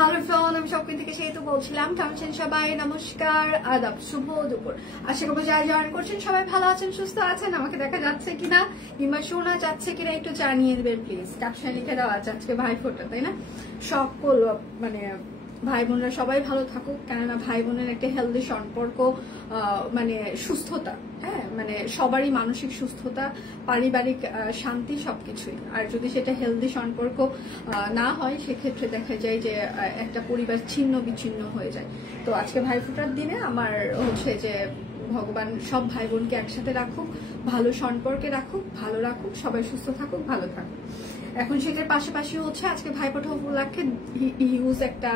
Hello friend, আমি সবকিন থেকে সেই তো বলছিলাম। কেমন আছেন সবাই? নমস্কার, আদাব, শুভ দুপুর। আশা করবো যারা জয়েন করছেন সবাই ভালো আছেন, সুস্থ আছেন। আমাকে দেখা যাচ্ছে কিনা কিংবা শোনা যাচ্ছে কিনা একটু জানিয়ে দেবেন প্লিজ। ক্যাপশন লিখে দেওয়া আছে আজকে ভাই ফোটা, তাই না? সকল মানে ভাই বোনরা সবাই ভালো থাকুক, কেননা ভাই বোনের একটা হেলদি সম্পর্ক, মানে সুস্থতা, হ্যাঁ, মানে সবারই মানসিক সুস্থতা, পারিবারিক শান্তি সবকিছুই। আর যদি সেটা হেলদি সম্পর্ক না হয় সেক্ষেত্রে দেখা যায় যে একটা পরিবার ছিন্ন বিচ্ছিন্ন হয়ে যায়। তো আজকে ভাইফোঁটার দিনে আমার হচ্ছে যে ভগবান সব ভাই বোনকে একসাথে রাখুক, ভালো সম্পর্কে রাখুক, ভালো রাখুক, সবাই সুস্থ থাকুক, ভালো থাকুক। এখন সেটার পাশাপাশি হচ্ছে আজকে ভাইফোঁটা উপলক্ষে হিউজ একটা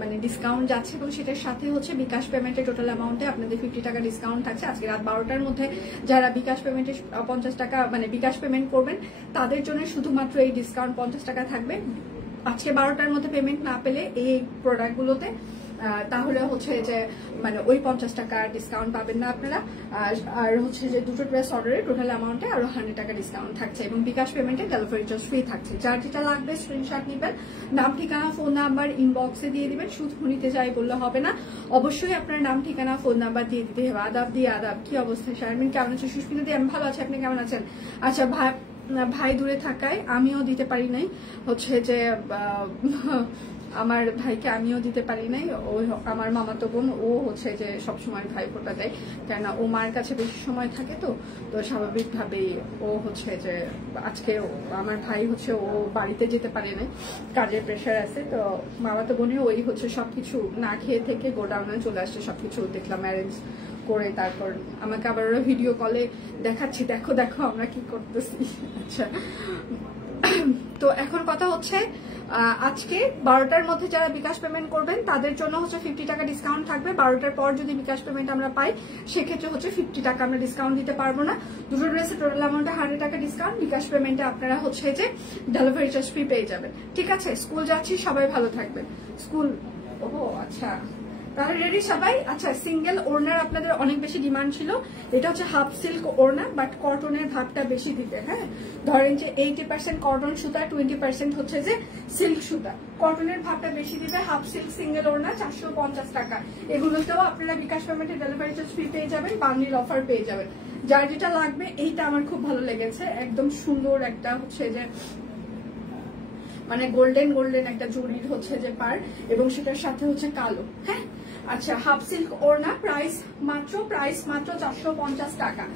মানে ডিসকাউন্ট যাচ্ছে, এবং সেটার সাথে হচ্ছে বিকাশ পেমেন্টের টোটাল অ্যামাউন্টে আপনাদের 50 টাকা ডিসকাউন্ট থাকছে। আজকে রাত 12টার মধ্যে যারা বিকাশ পেমেন্টে 50 টাকা মানে বিকাশ পেমেন্ট করবেন তাদের জন্য শুধুমাত্র এই ডিসকাউন্ট 50 টাকা থাকবে। আজকে 12টার মধ্যে পেমেন্ট না পেলে এই প্রোডাক্টগুলোতে তাহলে হচ্ছে যে মানে ওই 50 টাকা ডিসকাউন্ট পাবেন না আপনারা। আর হচ্ছে যে দুটো ড্রেস অর্ডারে টোটাল অ্যামাউন্টে আরো 100 টাকা ডিসকাউন্ট থাকছে, এবং বিকাশ পেমেন্টে ডেলিভারি চার্জ ফ্রি থাকছে। যার যেটা লাগবে স্ক্রিনশট নেবেন, নাম ঠিকানা ফোন নাম্বার ইনবক্সে দিয়ে দিবেন। শুধু নিতে চাই বললে হবে না, অবশ্যই আপনার নাম ঠিকানা ফোন নাম্বার দিয়ে দিতে হবে। আদাব দিয়ে আদাব, কি অবস্থা শারমিন, কেমন আছেন? সুস্মিতা দিয়ে আমি ভালো আছি, আপনি কেমন আছেন? আচ্ছা, ভাই দূরে থাকায় আমিও দিতে পারি নাই, হচ্ছে যে আমার ভাইকে আমিও দিতে পারি নাই। ও আমার মামাতো বোন, ও হচ্ছে যে সবসময় ভাইফোঁটা দেয়, কেননা ও মায়ের কাছে বেশি সময় থাকে। তো স্বাভাবিকভাবেই ও হচ্ছে যে আজকে আমার ভাই হচ্ছে ও বাড়িতে যেতে পারে নাই, কাজের প্রেশার আছে। তো মামাতো বোনে ওই হচ্ছে সবকিছু না খেয়ে থেকে গোডাউনে চলে আসছে, সবকিছু দেখলাম অ্যারেঞ্জ করে। তারপর আমাকে আবার ওরা ভিডিও কলে দেখাচ্ছি, দেখো দেখো আমরা কি করতেছি। আচ্ছা, তো এখন কথা হচ্ছে আজকে 12টার মধ্যে যারা বিকাশ পেমেন্ট করবেন তাদের জন্য হচ্ছে 50 টাকা ডিসকাউন্ট থাকবে। 12টার পর যদি বিকাশ পেমেন্ট আমরা পাই সেক্ষেত্রে হচ্ছে 50 টাকা আমরা ডিসকাউন্ট দিতে পারবো না। দুটো ড্রেসের টোটাল অ্যামাউন্টে 100 টাকা ডিসকাউন্ট, বিকাশ পেমেন্টে আপনারা হচ্ছে যে ডেলিভারি চার্জ ফ্রি পেয়ে যাবেন। ঠিক আছে, স্কুল যাচ্ছি, সবাই ভালো থাকবেন। স্কুল, ও আচ্ছা, তাহলে রেডি সবাই? আচ্ছা, সিঙ্গেল ওড়নার আপনাদের অনেক বেশি ডিমান্ড ছিল। এটা হচ্ছে হাফ সিল্ক ওড়না, বাট কটনের ভাবটা বেশি দিবে। হ্যাঁ, ধরেন যে 80% কটন সুতা, 20% হচ্ছে যে সিল্ক সুতা। কটনের ভাবটা বেশি দিবে। হাফ সিল্ক সিঙ্গেল ওড়না 450 টাকা। এগুলোতেও আপনারা বিকাশ পেমেন্টে ডেলিভারি চার্জ ফ্রি পেয়ে যাবেন, বান্ডিল অফার পেয়ে যাবেন। যার যেটা লাগবে, এইটা আমার খুব ভালো লেগেছে, একদম সুন্দর একটা হচ্ছে যে মানে গোল্ডেন একটা জরির হচ্ছে যে পার, এবং সেটার সাথে হচ্ছে কালো। হ্যাঁ, আচ্ছা, হাফ সিল্ক ওড়না, প্রাইস মাত্র 450 টাকা।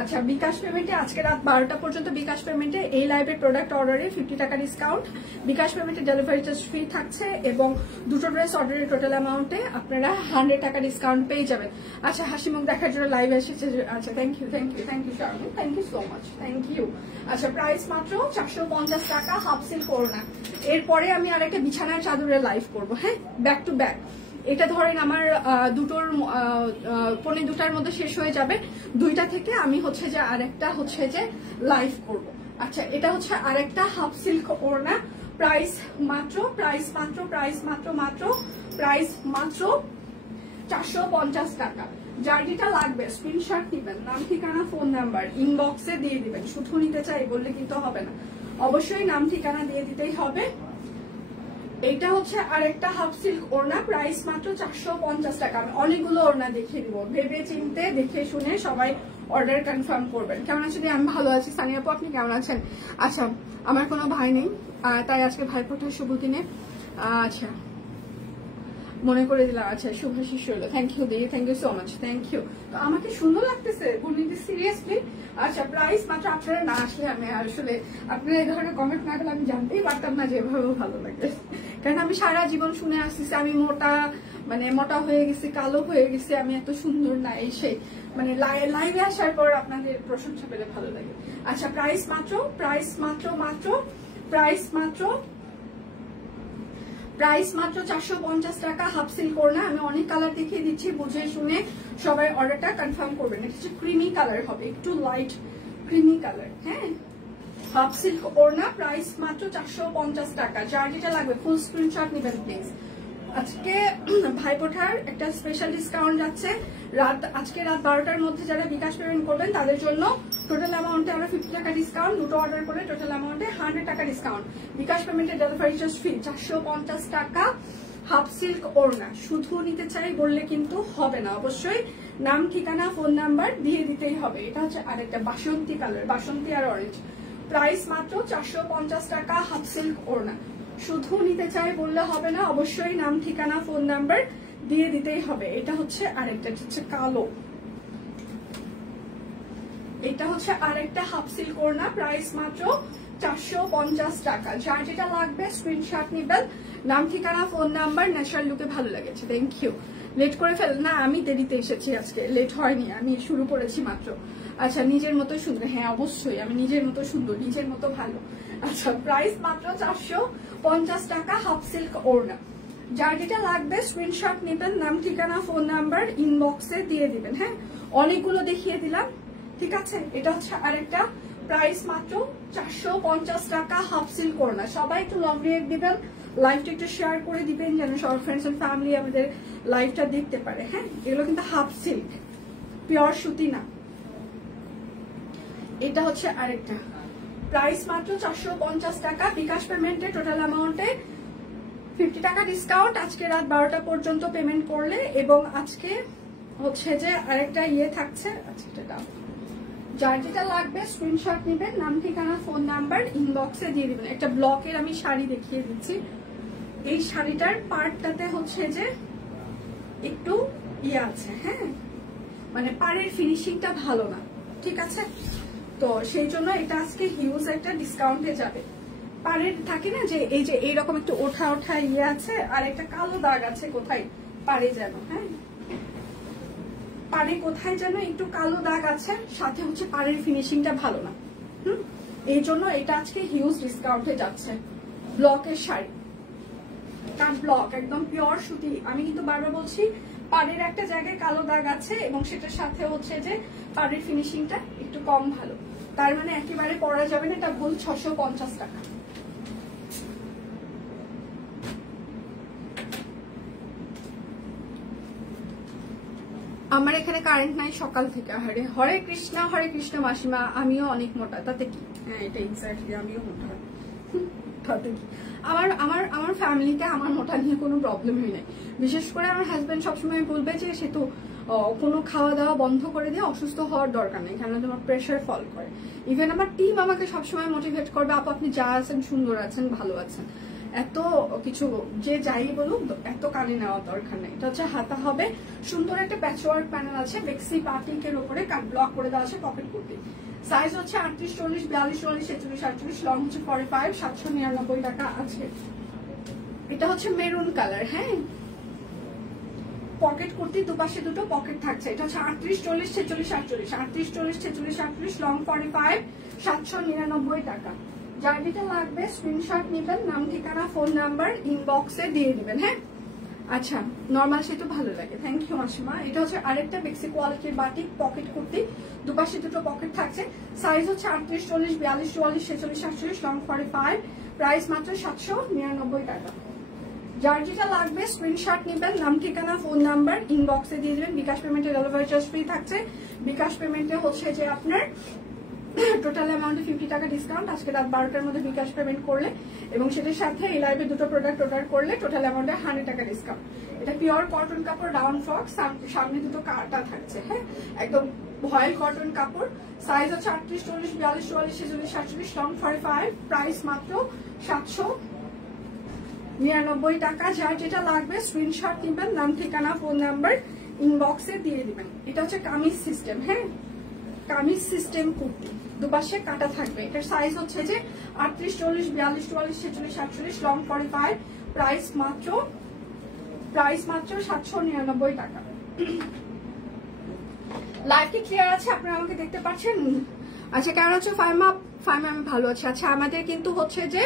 আচ্ছা, বিকাশ পেমেন্টে আজকে রাত 12টা পর্যন্ত বিকাশ পেমেন্টে এই লাইভের প্রোডাক্ট অর্ডারে 50 টাকা ডিসকাউন্ট, বিকাশ পেমেন্টে ডেলিভারি চার্জ ফ্রি থাকছে, এবং দুটো ড্রেস অর্ডারের টোটাল অ্যামাউন্টে আপনারা 100 টাকা ডিসকাউন্ট পেয়ে যাবেন। আচ্ছা, হাসি মুখ দেখার জন্য লাইভ এসেছে। আচ্ছা, thank you Sharmin, thank you so much, thank you. আচ্ছা, প্রাইস মাত্র 450 টাকা, হাফ সিল্ক ওড়না। এরপরে আমি আরেকটা বিছানার চাদরের লাইভ করবো। হ্যাঁ, ব্যাক টু ব্যাক। এটা ধরেন আমার দুটোর 1:45 মধ্যে শেষ হয়ে যাবে। 2টা থেকে আমি হচ্ছে যে আরেকটা হচ্ছে যে লাইভ করব। আচ্ছা, এটা হচ্ছে আরেকটা হাফ সিল্ক ওড়না, প্রাইস মাত্র 450 টাকা। যার যেটা লাগবে স্ক্রিনশট নিবেন, নাম ঠিকানা ফোন নাম্বার ইনবক্সে দিয়ে দিবেন। শুধু নিতে চাই বললে কিন্তু হবে না, অবশ্যই নাম ঠিকানা দিয়ে দিতেই হবে। এইটা হচ্ছে আরেকটা হাফ সিল্ক ওড়না, প্রাইস মাত্র 450 টাকা। আমি অনেকগুলো ওড়না দেখিয়ে দিব, ভেবে চিনতে দেখে শুনে সবাই অর্ডার কনফার্ম করবেন। কেমন আছেন? আমি ভালো আছি। সানিয়া আপু, আপনি কেমন আছেন? আচ্ছা, আমার কোনো ভাই নেই, তাই আজকে ভাইফোঁটার শুভ দিনে আচ্ছা মনে করে দিলাম। আচ্ছা, শুভাশিস রইল, থ্যাংক ইউ দি, thank you so much, thank you. তো আমাকে সুন্দর লাগতেছে বলতে সিরিয়াসলি। আচ্ছা, প্রাইস মাত্র, আপনারা না আসলে আমি আসলে আপনারা এই ধরনের কমেন্ট না করলে আমি জানতেই পারতাম না যে এভাবে ভালো লাগে। কারণ আমি সারা জীবন শুনে আসতেছি আমি মোটা হয়ে গেছি, কালো হয়ে গেছি, আমি এত সুন্দর না, এই সেই মানে লাইভে আসার পর আপনাদের প্রশংসা পেলে ভালো লাগে। আচ্ছা, প্রাইস মাত্র 450 টাকা, হাফ সিল্ক ওড়না। আমি অনেক কালার দেখিয়ে দিচ্ছি, বুঝে শুনে সবাই অর্ডারটা কনফার্ম করবেন। এটা হচ্ছে ক্রিমি কালার হবে, একটু লাইট ক্রিমি কালার। হ্যাঁ, হাফ সিল্ক ওড়না, প্রাইস মাত্র 450 টাকা। যার যেটা লাগবে ফুল স্ক্রিনশট নেবেন প্লিজ। আজকে ভাইফোঁটার একটা স্পেশাল ডিসকাউন্ট যাচ্ছে। আজকে রাত 12টার মধ্যে যারা বিকাশ পেমেন্ট করবেন তাদের জন্য টোটাল অ্যামাউন্টে আমরা 50 টাকা ডিসকাউন্ট, দুটো অর্ডার করে টোটাল অ্যামাউন্টে 100 টাকা ডিসকাউন্ট। বিকাশ পেমেন্টে ডেলিভারি চার্জ ফ্রি, 450 টাকা হাফ সিল্ক ওড়না। শুধু নিতে চাই বললে কিন্তু হবে না, অবশ্যই নাম ঠিকানা ফোন নাম্বার দিয়ে দিতেই হবে। এটা হচ্ছে আরেকটা বাসন্তী কালার, বাসন্তী আর অরেঞ্জ, প্রাইস মাত্র 450 টাকা হাফ সিল্ক ওড়না। শুধু নিতে চাই বললে হবে না, অবশ্যই নাম ঠিকানা ফোন নাম্বার দিয়ে দিতেই হবে। এটা হচ্ছে আরেকটা, হচ্ছে কালো, এটা হচ্ছে আরেকটা হাফ সিল্ক ওড়না, প্রাইস মাত্র 450 টাকা। যার যেটা লাগবে স্ক্রিনশট নিবেন, নাম ঠিকানা ফোন নাম্বার। ন্যাচারাল লুকে ভালো লেগেছে, থ্যাংক ইউ। লেট করে ফেল না, আমি দেরিতে এসেছি আজকে, লেট হয়নি, আমি শুরু করেছি মাত্র। আচ্ছা, নিজের মতো সুন্দর, হ্যাঁ অবশ্যই আমি নিজের মতো সুন্দর, নিজের মতো ভালো। আচ্ছা, প্রাইস মাত্র 450 টাকা হাফ সিল্ক ওড়না। যার যেটা লাগবে স্ক্রিনশট নেবেন, নাম ঠিকানা ফোন নাম্বার ইনবক্সে দিয়ে দিবেন। হ্যাঁ, অনেকগুলো দেখিয়ে দিলাম, ঠিক আছে। এটা হচ্ছে আরেকটা, প্রাইস মাত্র 450 টাকা হাফ সিল্ক ওড়না। সবাই একটু লং রিয়েক্ট দিবেন, লাইভটা একটু শেয়ার করে দিবেন যেন সব ফ্রেন্ডস এন্ড ফ্যামিলি আমাদের লাইভটা দেখতে পারে। হ্যাঁ, এগুলো কিন্তু হাফ সিল্ক, পিওর সুতি না। এটা হচ্ছে আরেকটা, প্রাইস মাত্র 450 টাকা। বিকাশ পেমেন্টে টোটাল অ্যামাউন্টে 50 টাকা ডিসকাউন্ট আজকে রাত 12টা পর্যন্ত পেমেন্ট করলে। এবং আজকে হচ্ছে যে আরেকটা ইয়ে থাকছে, আজকে যার যেটা লাগবে স্ক্রিনশট নেবেন, নাম ঠিকানা ফোন নাম্বার ইনবক্সে দিয়ে দিবেন। একটা ব্লকের আমি শাড়ি দেখিয়ে দিচ্ছি, এই শাড়িটার পার্টটাতে হচ্ছে যে একটু ইয়ে আছে, হ্যাঁ মানে পাড়ের ফিনিশিংটা ভালো না, ঠিক আছে। তো সেই জন্য এটা আজকে হিউজ একটা ডিসকাউন্টে যাবে। পাড়ের থাকে না যে এই যে এইরকম একটু ওঠা ওঠা ইয়ে আছে, আর একটা কালো দাগ আছে কোথায় পাড়ে যেন, হ্যাঁ পাড়ে কোথায় যেন একটু কালো দাগ আছে, সাথে হচ্ছে পাড়ের ফিনিশিংটা ভালো না। এই জন্য এটা আজকে হিউজ ডিসকাউন্টে যাচ্ছে। ব্লকের শাড়ি, কাট ব্লক, একদম পিওর সুতি। আমি কিন্তু বারবার বলছি, পাড়ের একটা জায়গায় কালো দাগ আছে এবং সেটার সাথে হচ্ছে যে পাড়ের ফিনিশিংটা একটু কম ভালো, তার মানে একেবারে পরা যাবে না, এটা ভুল। 650 টাকা। আমার এখানে কারেন্ট নাই সকাল থেকে। হরে হরে কৃষ্ণ মাসিমা, আমিও অনেক মোটা, তাতে কি? হ্যাঁ, এটা এক্স্যাক্টলি, আমিও মোটা, তাতে কি? আমার ফ্যামিলিতে আমার মোটা নিয়ে কোনো প্রবলেমই নেই। বিশেষ করে আমার হাজবেন্ড সবসময় বলবে যে সে তো কোনো খাওয়া দাওয়া বন্ধ করে দিয়ে অসুস্থ হওয়ার দরকার নেই, কেন তোমার প্রেশার ফল করে। ইভেন আমার টিম আমাকে সবসময় মোটিভেট করবে, আপনি যা আছেন সুন্দর আছেন, ভালো আছেন, এত কিছু যে যাই বলুক এত কানে নেওয়ার দরকার নেই। এটা হচ্ছে হাতা হবে, সুন্দর একটা প্যাচওয়ার্ক প্যানেল আছে, বেক্সি পার্টিকের উপরে কাট ব্লক করে দেওয়া আছে, পকেট কুর্তি। সাইজ হচ্ছে 38, 40, 42, 44, 46, 48, লং হচ্ছে 45, 799 টাকা আছে। এটা হচ্ছে মেরুন কালার, হ্যাঁ পকেট কুর্তি, দুপাশে দুটো পকেট থাকছে। এটা হচ্ছে 38, 40, 46, 48, 38, 40, 46, 48, লং 45, 799 টাকা। যার যেটা লাগবে স্ক্রিনশট নেবেন, নাম ঠিকানা ফোন নাম্বার ইনবক্সে দিয়ে দিবেন। হ্যাঁ, আচ্ছা নর্মাল সে তো ভালো লাগে, থ্যাংক ইউ মাসিমা। এটা হচ্ছে আরেকটা বেক্সি কোয়ালিটির বাটিক পকেট কুর্তি, দুপাশে দুটো পকেট থাকছে। সাইজ হচ্ছে 38, 40, 42, 44, 46, 48, লং 45, প্রাইস মাত্র 799 টাকা। যার যেটা লাগবে স্ক্রিনশট নেবেন, নাম ঠিকানা ফোন নাম্বার ইনবক্সে দিয়ে দিবেন। বিকাশ পেমেন্টে ডেলিভারি চার্জ ফ্রি থাকছে। বিকাশ পেমেন্টে হচ্ছে যে আপনার টোটাল অ্যামাউন্টে 50 টাকা ডিসকাউন্ট আজকে রাত 12টার মধ্যে বিকাশ পেমেন্ট করলে, এবং সেটার সাথে এই লাইভে দুটো প্রোডাক্ট অর্ডার করলে টোটাল অ্যামাউন্টে 100 টাকা ডিসকাউন্ট। এটা পিওর কটন কাপড়, রাউন্ড ফ্রক, সামনে দুটো কাটা থাকছে, হ্যাঁ একদম ভয়েল কটন কাপড়। সাইজ হচ্ছে 38, 40, 42, 44, 46, 48, লং 45, প্রাইস মাত্র 799 টাকা। যার যেটা লাগবে স্ক্রিনশট নেবেন, নাম ঠিকানা ফোন নাম্বার ইনবক্সে দিয়ে দিবেন। এটা হচ্ছে কামিজ সিস্টেম, হ্যাঁ কামিজ সিস্টেম কুর্তি, দুপাশে কাটা থাকবে। এটার সাইজ হচ্ছে যে 38, 40, 42, 44, 46, 48, লং 45, প্রাইস মাত্র 799 টাকা। লাইভ কি ক্লিয়ার আছে? আপনারা আমাকে দেখতে পাচ্ছেন? আচ্ছা, কেমন আছে ফাইমা? আমি ভালো আছি। আচ্ছা, আমাদের কিন্তু হচ্ছে যে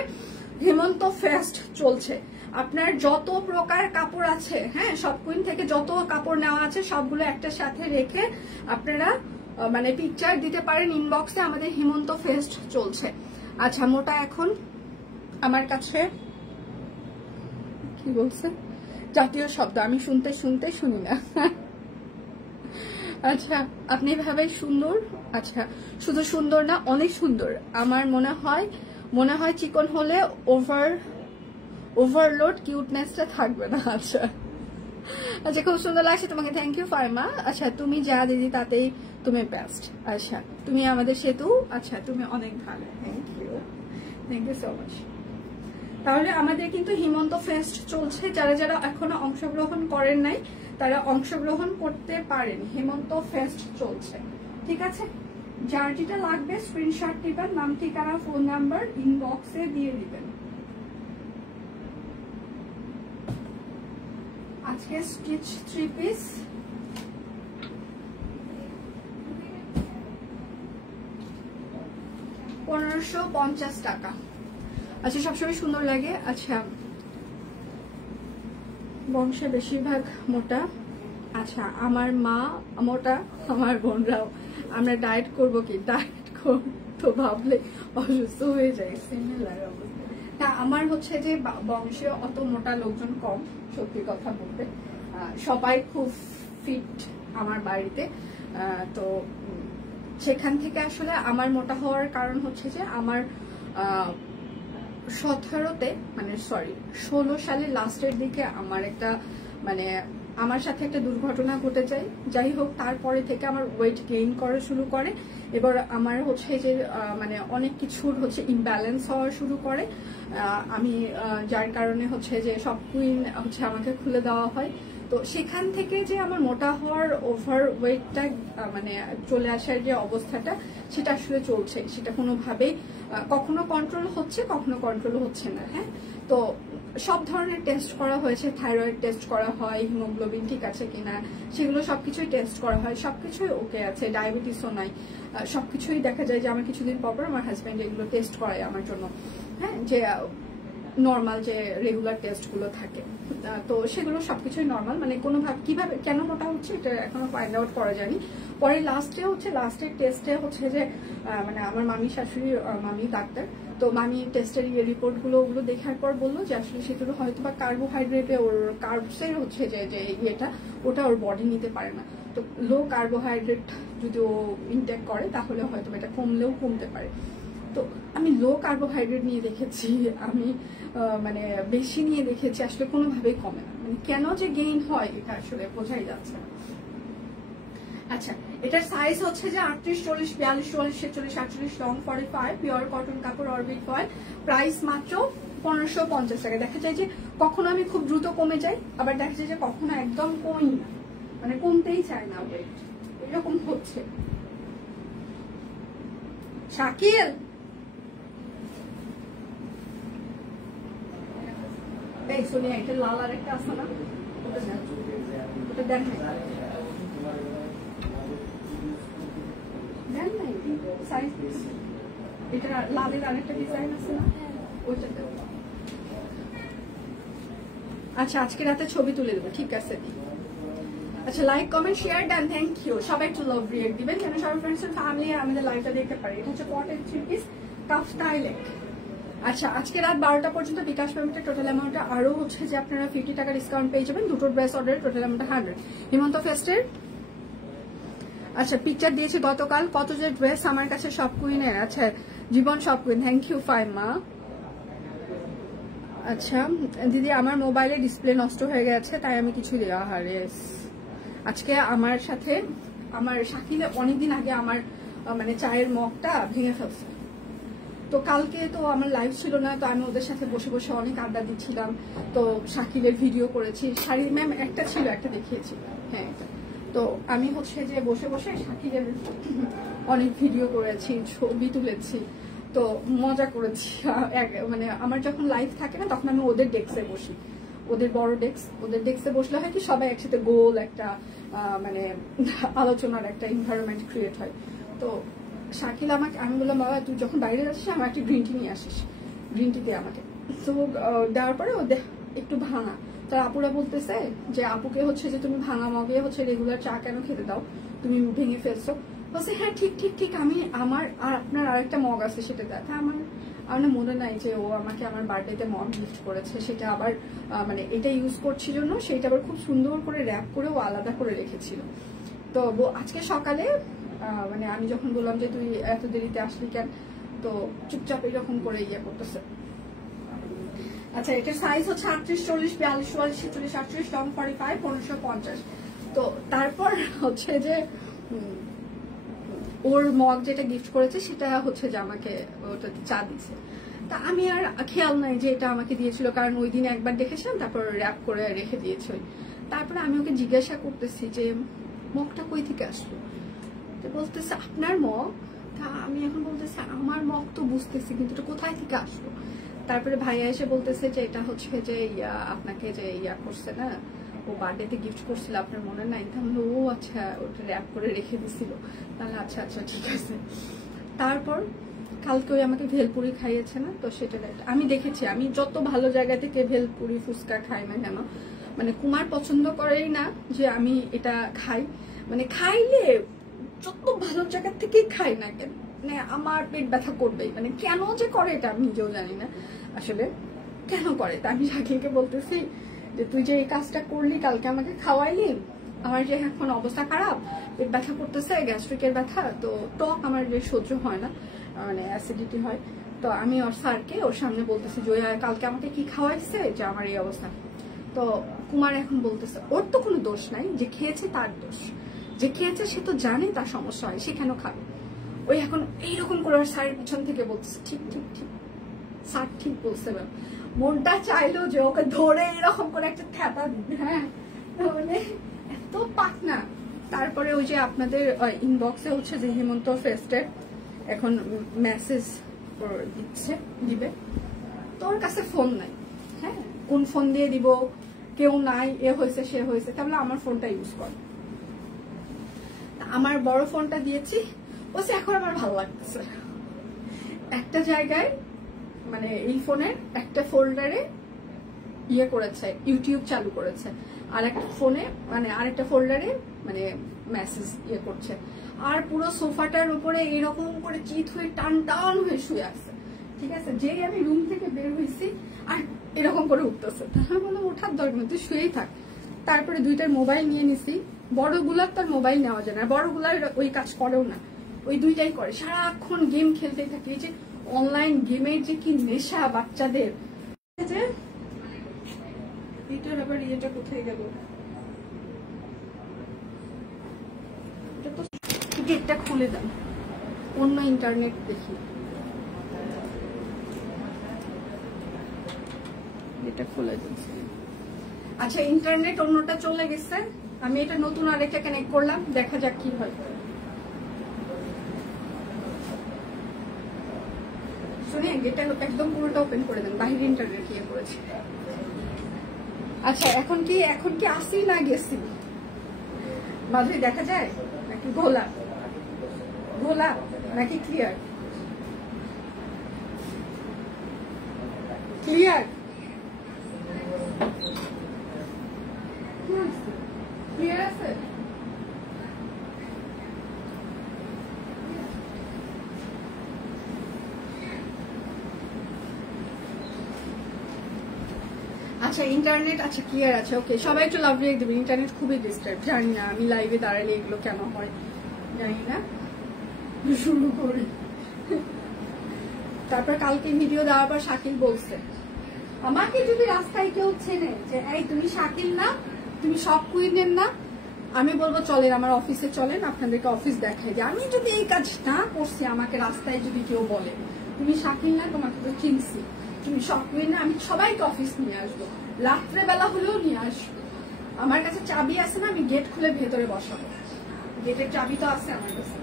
হেমন্ত ফেস্ট চলছে। আপনার যত প্রকার কাপড় আছে, হ্যাঁ সব কুইন থেকে যত কাপড় নেওয়া আছে সবগুলো একটা সাথে রেখে আপনারা মানে পিকচার দিতে পারেন ইনবক্সে। আমাদের হেমন্ত ফেস্ট চলছে। আচ্ছা, মোটা এখন আমার কাছে কি বলছে জাতীয় শব্দ, আমি শুনতে শুনি না। আচ্ছা আপনি ভাবে সুন্দর, আচ্ছা শুধু সুন্দর না অনেক সুন্দর। আমার মনে হয় চিকন হলে ওভারলোড কিউটনেসটা থাকবে না। আচ্ছা আচ্ছা খুব সুন্দর লাগছে তোমাকে, থ্যাংক ইউ ফাইমা। আচ্ছা তুমি যা দিদি তাতেই তুমি বেস্ট। আচ্ছা তুমি আমাদের সেতু, আচ্ছা তুমি অনেক ভালো, থ্যাংক ইউ সো মাচ। তাহলে আমাদের কিন্তু হিমন্ত ফেস্ট চলছে, যারা যারা এখনো অংশগ্রহণ করেন নাই তারা অংশগ্রহণ করতে পারেন। হেমন্ত ফেস্ট চলছে, ঠিক আছে? যার যেটা লাগবে স্ক্রিনশট দিবেন, নাম ঠিকানা ফোন নাম্বার ইনবক্সে দিয়ে দিবেন। আজকে স্টিচ 3 পিস $1550 টাকা। আচ্ছা সবসময় সুন্দর লাগে। আচ্ছা বংশে বেশিরভাগ মোটা। আচ্ছা আমার মা মোটা, আমার বোনরাও। আমরা ডায়েট করবো কি, ডায়েট তো ভাবলে অসুস্থ হয়ে যায়, সিমিলার অবস্থা না। আমার হচ্ছে যে বংশে অত মোটা লোকজন কম, সত্যি কথা বলতে সবাই খুব ফিট আমার বাড়িতে। তো সেখান থেকে আসলে আমার মোটা হওয়ার কারণ হচ্ছে যে আমার 16 সালের লাস্টের দিকে আমার একটা আমার সাথে একটা দুর্ঘটনা ঘটে যায়। যাই হোক তারপরে থেকে আমার ওয়েট গেইন করা শুরু করে। এবার আমার হচ্ছে যে অনেক কিছুর হচ্ছে ইমব্যালেন্স হওয়া শুরু করে। আমি যার কারণে হচ্ছে যে সব কুইন হচ্ছে আমাকে খুলে দেওয়া হয়। তো সেখান থেকে যে আমার মোটা হওয়ার ওভার ওয়েটটা চলে আসার যে অবস্থাটা সেটা আসলে চলছে, সেটা কোনোভাবেই কখনো কন্ট্রোল হচ্ছে কখনো কন্ট্রোল হচ্ছে না। হ্যাঁ, তো সব ধরনের টেস্ট করা হয়েছে, থাইরয়েড টেস্ট করা হয়, হিমোগ্লোবিন ঠিক আছে কিনা সেগুলো সবকিছুই টেস্ট করা হয়, সবকিছুই ওকে আছে, ডায়াবেটিসও নাই, সবকিছুই দেখা যায় যে আমার কিছুদিন পর আমার হাজব্যান্ড এগুলো টেস্ট করায় আমার জন্য। হ্যাঁ, যে নর্মাল যে রেগুলার টেস্টগুলো থাকে, তো সেগুলো সবকিছুই নর্মাল। কোনোভাবে কিভাবে কেন মোটা হচ্ছে এটা এখনো ফাইন্ড আউট করা যায়নি। পরে লাস্টের টেস্টে হচ্ছে যে আমার মামি শাশুড়ি, মামি ডাক্তার, তো মামি টেস্টের রিপোর্টগুলো ওগুলো দেখার পর বললো যে আসলে সেগুলো হয়তো বা কার্বোহাইড্রেটে ওর কার্বসের হচ্ছে যে ইয়েটা ওটা ওর বডি নিতে পারে না। তো লো কার্বোহাইড্রেট যদি ও ইনটেক করে তাহলে হয়তো এটা কমলেও কমতে পারে। তো আমি লো কার্বোহাইড্রেট নিয়ে দেখেছি, আমি বেশি নিয়ে দেখেছি, আসলে কোনোভাবেই কমে না। কেন যে গেইন হয় এটা আসলে বোঝাই যাচ্ছে না। আচ্ছা এটার সাইজ হচ্ছে যে 38, 40, 42, 44, 46, 48, লং 45, পিওর কটন কাপড়, অরবিট ফয়েল। প্রাইস মাত্র 1550 টাকা। দেখা যায় যে কখনো আমি খুব দ্রুত কমে যাই, আবার দেখা যায় যে কখনো একদম কমই না, কমতেই চায় না ওয়েট, এরকম হচ্ছে। শাকিল এই সোনিয়া, এটা লাল আর একটা আছে না, ওটা দেন নাই, দেন নাই সাইজ। এটা লালের আরেকটা ডিজাইন আছে না, ওইটা দেন। আচ্ছা আজকে রাতে ছবি তুলে দেবো, ঠিক আছে। আচ্ছা like comment share done, thank you. সবাই একটু লাভ রিয়েক্ট দিবেন যেন সবাই ফ্রেন্ডস এন্ড ফ্যামিলি আমাদের লাইভটা দেখতে পারে। এটা হচ্ছে কটন 3 পিস কাফ স্টাইলে। আচ্ছা আজকে রাত 12টা পর্যন্ত বিকাশ পেমেন্টের টোটাল অ্যামাউন্টে আরো হচ্ছে যে আপনারা 50 টাকা ডিসকাউন্ট পেয়ে যাবেন। দুটো ড্রেস অর্ডারের টোটাল অ্যামাউন্ট 100। হিমন্ত ফেস্টের আচ্ছা পিকচার দিয়েছি গতকাল, কত যে ড্রেস আমার কাছে সব কুইনের। আচ্ছা জীবন সব কুইন, থ্যাংক ইউ ফাইমা। আচ্ছা দিদি আমার মোবাইলে ডিসপ্লে নষ্ট হয়ে গেছে তাই আমি কিছু দেওয়া হারে। আজকে আমার সাথে আমার শাকিলে অনেকদিন আগে আমার চায়ের মগটা ভেঙে ফেলছে। তো কালকে তো আমার লাইভ ছিল না, তো আমি ওদের সাথে বসে বসে অনেক আড্ডা দিচ্ছিলাম। তো শাকিলের ভিডিও করেছি, শাড়ির ম্যাম একটা ছিল, একটা দেখিয়েছি। হ্যাঁ, তো আমি হচ্ছে যে বসে বসে শাকিলের অনেক ভিডিও করেছি, ছবি তুলেছি, তো মজা করেছি। আমার যখন লাইভ থাকে না তখন আমি ওদের ডেস্কে বসি, ওদের বড় ডেস্ক, ওদের ডেস্কে বসলে হয় কি সবাই একসাথে গোল একটা আলোচনার একটা এনভায়রনমেন্ট ক্রিয়েট হয়। তো শাকিল আমাকে, আমি বললাম বাবা তুই যখন বাইরে যাচ্ছিস আমার একটা গ্রিন টি নিয়ে আসিস, গ্রিন টি দিয়ে আমাকে। তো দেওয়ার পরে ও একটু ভাঙা, তার আপুরা বলতেছে যে আপুকে হচ্ছে যে তুমি ভাঙা মগে হচ্ছে রেগুলার চা কেন খেতে দাও, তুমি ভেঙে ফেলছো। বলছে হ্যাঁ ঠিক ঠিক ঠিক, আমি আমার আর আপনার আরেকটা মগ আছে সেটা দেয়। আমার মনে নাই যে ও আমাকে আমার বার্থডেতে মগ গিফট করেছে, সেটা আবার এটা ইউজ করছি জন্য সেটা আবার খুব সুন্দর করে র্যাপ করে ও আলাদা করে রেখেছিল। তো আজকে সকালে মানে আমি যখন বললাম যে তুই এত দেরিতে আসলি কেন, তো চুপচাপ এরকম করে ইয়ে করতেছে। আচ্ছা, এটার সাইজ হচ্ছে 38, 40, 42, 44, 46, 48, লং 45, 1550। তো তারপর হচ্ছে যে ওর মগ যেটা গিফট করেছে সেটা হচ্ছে যে আমাকে ওটাতে চা দিছে। তা আমি আর খেয়াল নাই যে এটা আমাকে দিয়েছিল, কারণ ওই দিন একবার দেখেছিলাম, তারপর র্যাপ করে রেখে দিয়েছে। তারপরে আমি ওকে জিজ্ঞাসা করতেছি যে মগটা কই থেকে আসলো, তো বলতেছে আপনার মগ। তা আমি এখন বলতেছি আমার মগ তো বুঝতেছি, কিন্তু এটা কোথায় থেকে আসলো। তারপরে ভাইয়া এসে বলতেছে যে এটা হচ্ছে যে আপনাকে যে করছে না, ও বার্থডেতে গিফট করছিল, আপনার মনে নাই? তাহলে ও আচ্ছা, ওটা র্যাপ করে রেখে দিছিল। তাহলে আচ্ছা আচ্ছা ঠিক আছে। তারপর কালকে ওই আমাকে ভেলপুরি খাইয়েছে না, তো সেটা আমি দেখেছি। আমি যত ভালো জায়গা থেকে ভেলপুরি ফুচকা খাই না কেন, মানে কুমার পছন্দ করেই না যে আমি এটা খাই। মানে খাইলে যত ভালো জায়গা থেকে খাই না কেন, মানে আমার পেট ব্যথা করবেই। মানে কেন যে করে এটা আমি নিজেও জানি না আসলে কেন করে। তা আমি শাকিলকে বলতেছি যে তুই যে এই কাজটা করলি, কালকে আমাকে খাওয়াইলি, আমার যে এখন অবস্থা খারাপ, পেট ব্যথা করতেছে, গ্যাস্ট্রিকের ব্যথা, তো টক আমার যে সহ্য হয় না, মানে অ্যাসিডিটি হয়। তো আমি ওর স্যারকে ওর সামনে বলতেছি যে কালকে আমাকে কি খাওয়াইছে যে আমার এই অবস্থা। তো কুমার এখন বলতেছে ওর তো কোনো দোষ নাই, যে খেয়েছে তার দোষ, যে খেয়েছে সে তো জানে তার সমস্যা হয়, সে কেন খাবে। ওই এখন এইরকম করে স্যারের পিছন থেকে বলতেছে ঠিক ঠিক ঠিক, স্যার ঠিক বলছে। মনটা চাইলো যে ওকে ধরে এরকম করে একটা থ্যাপা দিবে। হ্যাঁ, মানে এত পাকনা। তারপরে ওই যে আপনাদের ইনবক্সে হচ্ছে যে হেমন্ত ফেস্টের এখন মেসেজ দিবে, তোর কাছে ফোন নাই। হ্যাঁ, কোন ফোন দিয়ে দিব, কেউ নাই, এ হয়েছে সে হয়েছে, তাহলে আমার ফোনটা ইউজ কর। আমার বড় ফোনটা দিয়েছি, বলছে এখন আমার ভালো লাগতেছে। একটা জায়গায় মানে এই ফোনের একটা ফোল্ডারে ইয়ে করেছে, ইউটিউব চালু করেছে, আর একটা ফোনে মানে আরেকটা ফোল্ডারে মানে মেসেজ ইয়ে করছে, আর পুরো সোফাটার উপরে এরকম করে চিত হয়ে টান টান হয়ে শুয়ে আছে। ঠিক আছে, যেই আমি রুম থেকে বের হয়েছি আর এরকম করে উঠতেছে, তাহলে বললাম ওঠার দরকার নেই, তুই শুয়েই থাক। তারপরে দুইটার মোবাইল নিয়ে নিছি। বড়গুলার তার মোবাইল নেওয়া যায় না, বড়গুলার ওই কাজ করেও না, ওই দুইটাই করে, সারাক্ষণ গেম খেলতেই থাকে। এই যে অনলাইন গেমের যে কি নেশা বাচ্চাদের, যে এটার আবার ইয়েটা কোথায় গেল, গেটটা খুলে দেন, অন্য ইন্টারনেট দেখি, এটা খুলে দিচ্ছি। আচ্ছা, ইন্টারনেট অন্যটা চলে গেছে, আমি এটা নতুন আরেকটা কানেক্ট করলাম, দেখা যাক কি হয়। শুনে গেটটা একদম পুরোটা ওপেন করে দেন, বাইরে ইন্টারনেট ইয়ে করেছি। আচ্ছা, এখন কি আসি না গেছি মাধুরী, দেখা যায় নাকি ঘোলা ঘোলা নাকি ক্লিয়ার? ক্লিয়ার ক্লিয়ার আছে। আচ্ছা, ইন্টারনেট আচ্ছা ক্লিয়ার আছে, ওকে। সবাই একটু লাভ রিয়েক্ট দেবেন, ইন্টারনেট খুবই ডিস্টার্ব, জানি না আমি লাইভে দাঁড়ালে এগুলো কেন হয় জানি না। শুরু করি। তারপর কালকে ভিডিও দেওয়ার পর শাকিল বলছে, আমাকে যদি রাস্তায় কেউ চেনে যে এই তুমি শাকিল না, তুমি সব কুইনের না, আমি বলবো চলেন আমার অফিসে চলেন, আপনাদেরকে অফিস দেখাই দিই। আমি যদি এই কাজ না করছি, আমাকে রাস্তায় যদি কেউ বলে তুমি শাকিল না, তোমাকে তো চিনছি, তুমি সব কুইন না, আমি সবাইকে অফিস নিয়ে আসবো, রাত্রেবেলা হলেও নিয়ে আসবো। আমার কাছে চাবি আছে না, আমি গেট খুলে ভেতরে বসাবো, গেটের চাবি তো আছে আমার কাছে।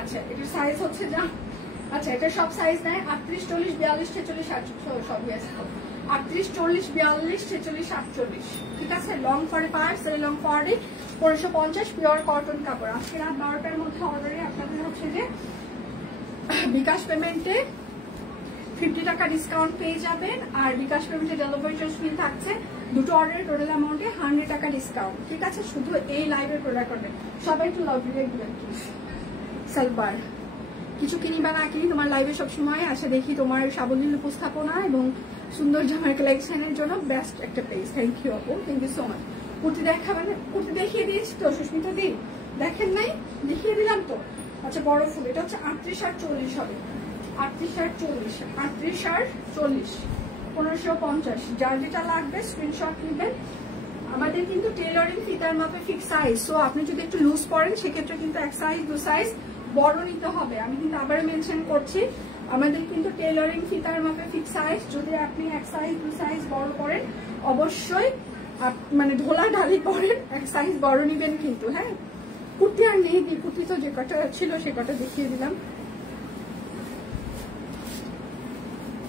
আচ্ছা, এটার সাইজ হচ্ছে যা, আচ্ছা এটা সব সাইজ নেয় 38, 40, 42, 46, 48 সবই আছে। 38, 40, 42, 46, 48, ঠিক আছে। লং 45, সেরি লং 40, 1550, পিওর কটন কাপড়। আজকে রাত 12টার মধ্যে অর্ডারে আপনাদের হচ্ছে যে বিকাশ পেমেন্টে 50 টাকা ডিসকাউন্ট পেয়ে যাবেন, আর বিকাশ পেমেন্টে ডেলিভারি চার্জ ফ্রি থাকছে। দুটো অর্ডারের টোটাল অ্যামাউন্টে 100 টাকা ডিসকাউন্ট, ঠিক আছে, শুধু এই লাইভের প্রোডাক্ট অর্ডার। সবাই একটু লাভ রিয়েক্ট দিবেন প্লিজ। সালবার কিছু কিনিবা না কিনি, তোমার লাইভে সবসময় আসে দেখি তোমার সাবলীল উপস্থাপনা এবং সুন্দর জামার কালেকশনের জন্য বেস্ট একটা পেজ। থ্যাংক ইউ আপু, thank you so much. Kurti দেখাবেন, কুর্তি দেখিয়ে দিয়েছি তো সুস্মিতা দি, দেখেন নাই, দেখিয়ে দিলাম তো। আচ্ছা বড় ফুল, এটা হচ্ছে 38 আর 40 হবে, 38 আর 40, 38 আর 40, 1550। যার যেটা লাগবে স্ক্রিনশট নেবেন। আমাদের কিন্তু টেইলরিং ফিতার মাপে ফিক্স সাইজ, সো আপনি যদি একটু লুজ পরেন সেক্ষেত্রে কিন্তু এক সাইজ 2 সাইজ বড় নিতে হবে। আমি কিন্তু আবার মেনশন করছি, আমাদের কিন্তু টেইলরিং ফিতার মাপে ফিক্স সাইজ। যদি আপনি এক সাইজ 2 সাইজ বড় করেন অবশ্যই মানে ঢোলা ঢালি করেন, এক সাইজ বড় নিবেন কিন্তু। হ্যাঁ, কুর্তি আর নেই, কুর্তি তো যে কটা ছিল সে কটা দেখিয়ে দিলাম।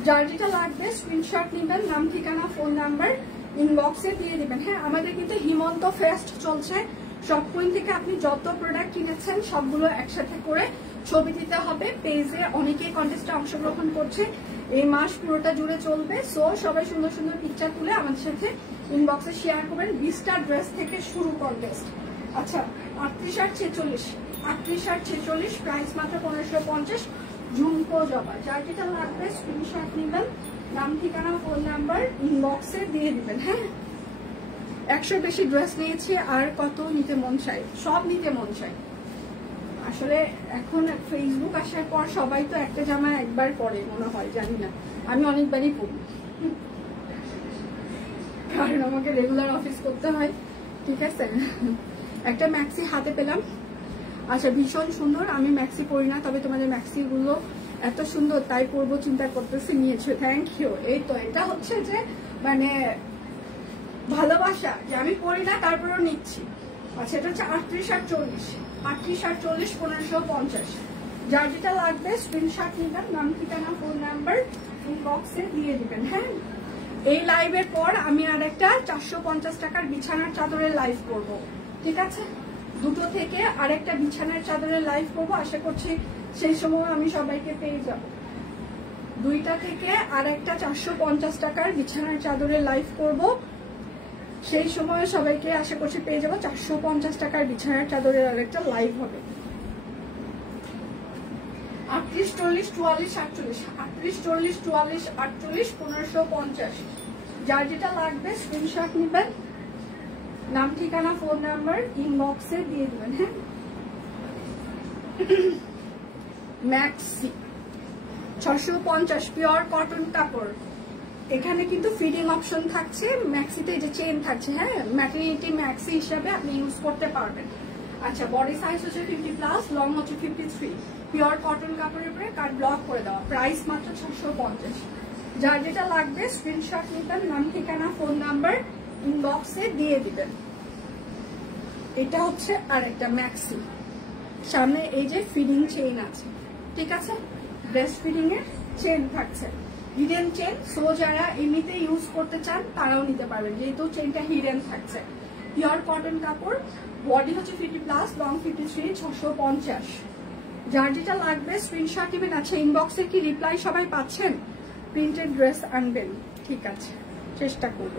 যার যেটা লাগবে স্ক্রিনশট নেবেন, নাম ঠিকানা ফোন নাম্বার ইনবক্সে দিয়ে দিবেন। হ্যাঁ, আমাদের কিন্তু হিমন্ত ফেস্ট চলছে, শপ পয়েন্ট থেকে আপনি যত প্রোডাক্ট কিনেছেন সবগুলো একসাথে করে ছবি দিতে হবে পেজে। অনেকেই কন্টেস্টে অংশগ্রহণ করছে, এই মাস পুরোটা জুড়ে চলবে। সো সবাই সুন্দর সুন্দর পিকচার তুলে আমাদের সাথে ইনবক্সে শেয়ার করবেন। 20টা ড্রেস থেকে শুরু কন্টেস্ট। আচ্ছা 38 আর 46, 38 আর 46, প্রাইস মাত্র 1550। ঝুমকো জবা, যার যেটা লাগবে স্ক্রিনশট নেবেন, নাম ঠিকানা ফোন নাম্বার ইনবক্সে দিয়ে দিবেন। হ্যাঁ, 100 বেশি ড্রেস নিয়েছি, আর কত নিতে মন চাই, সব নিতে মন চাই। আসলে এখন ফেসবুক আসার পর সবাই তো একটা জামা একবার পরে মনে হয়, জানি না, আমি অনেকবারই পরি, কারণ আমাকে রেগুলার অফিস করতে হয়। ঠিক আছে, একটা ম্যাক্সি হাতে পেলাম। আচ্ছা ভীষণ সুন্দর, আমি ম্যাক্সি পরি না, তবে তোমাদের ম্যাক্সি গুলো এত সুন্দর তাই পরবো চিন্তা করতেছি, নিয়েছো, থ্যাংক ইউ। এই তো এটা হচ্ছে যে মানে ভালোবাসা, যে আমি পরি না তারপরেও নিচ্ছি। আচ্ছা এটা হচ্ছে 38 আর 40, 38 আর 40, 1550। যার যেটা লাগবে স্ক্রিনশট নেবেন, নাম ঠিকানা ফোন নাম্বার ইনবক্সে দিয়ে দিবেন। হ্যাঁ, এই লাইভের পর আমি আর একটা 450 টাকার বিছানার চাদরের লাইভ করব, ঠিক আছে? 2টো থেকে আরেকটা বিছানার চাদরের লাইভ করব, আশা করছি সেই সময় আমি সবাইকে পেয়ে যাব। 2টা থেকে আরেকটা 450 টাকার বিছানার চাদরের লাইভ করব, সেই সময় সবাইকে আশা করছি পেয়ে যাব। 450 টাকার বিছানার চাদরের আরেকটা লাইভ হবে। 38 40 44 48, 38 40 44 48, 1550। যার যেটা লাগবে স্ক্রিনশট নেবেন, নাম ঠিকানা ফোন নাম্বার ইনবক্সে দিয়ে দেবেন। হ্যাঁ, ম্যাক্সি 650 পিওর কটন কাপড়। এখানে কিন্তু ফিটিং অপশন থাকছে, ম্যাক্সিতে এই যে চেন থাকছে। হ্যাঁ, ম্যাটারনিটি ম্যাক্সি হিসাবে আপনি ইউজ করতে পারবেন। আচ্ছা বডি সাইজ হচ্ছে 50+, লং হচ্ছে 53। পিওর কটন কাপড়ের উপরে কাট ব্লক করে দেওয়া, প্রাইস মাত্র 650। যার যেটা লাগবে স্ক্রিনশট নিবেন, নাম ঠিকানা ফোন নাম্বার ইনবক্সে দিয়ে দিবেন। এটা হচ্ছে আরেকটা ম্যাক্সি, সামনে এই যে ফিডিং চেইন আছে, ঠিক আছে? ব্রেস্ট ফিডিং এর চেন থাকছে, হিডেন চেন। সো যারা এমনিতে ইউজ করতে চান তারাও নিতে পারবেন, যেহেতু চেনটা হিডেন থাকছে। পিওর কটন কাপড়, বডি হচ্ছে 50+, লং 53, 650। যার যেটা লাগবে স্ক্রিনশট নেবেন। আচ্ছা ইনবক্সে কি রিপ্লাই সবাই পাচ্ছেন? প্রিন্টেড ড্রেস আনবেন, ঠিক আছে, চেষ্টা করব।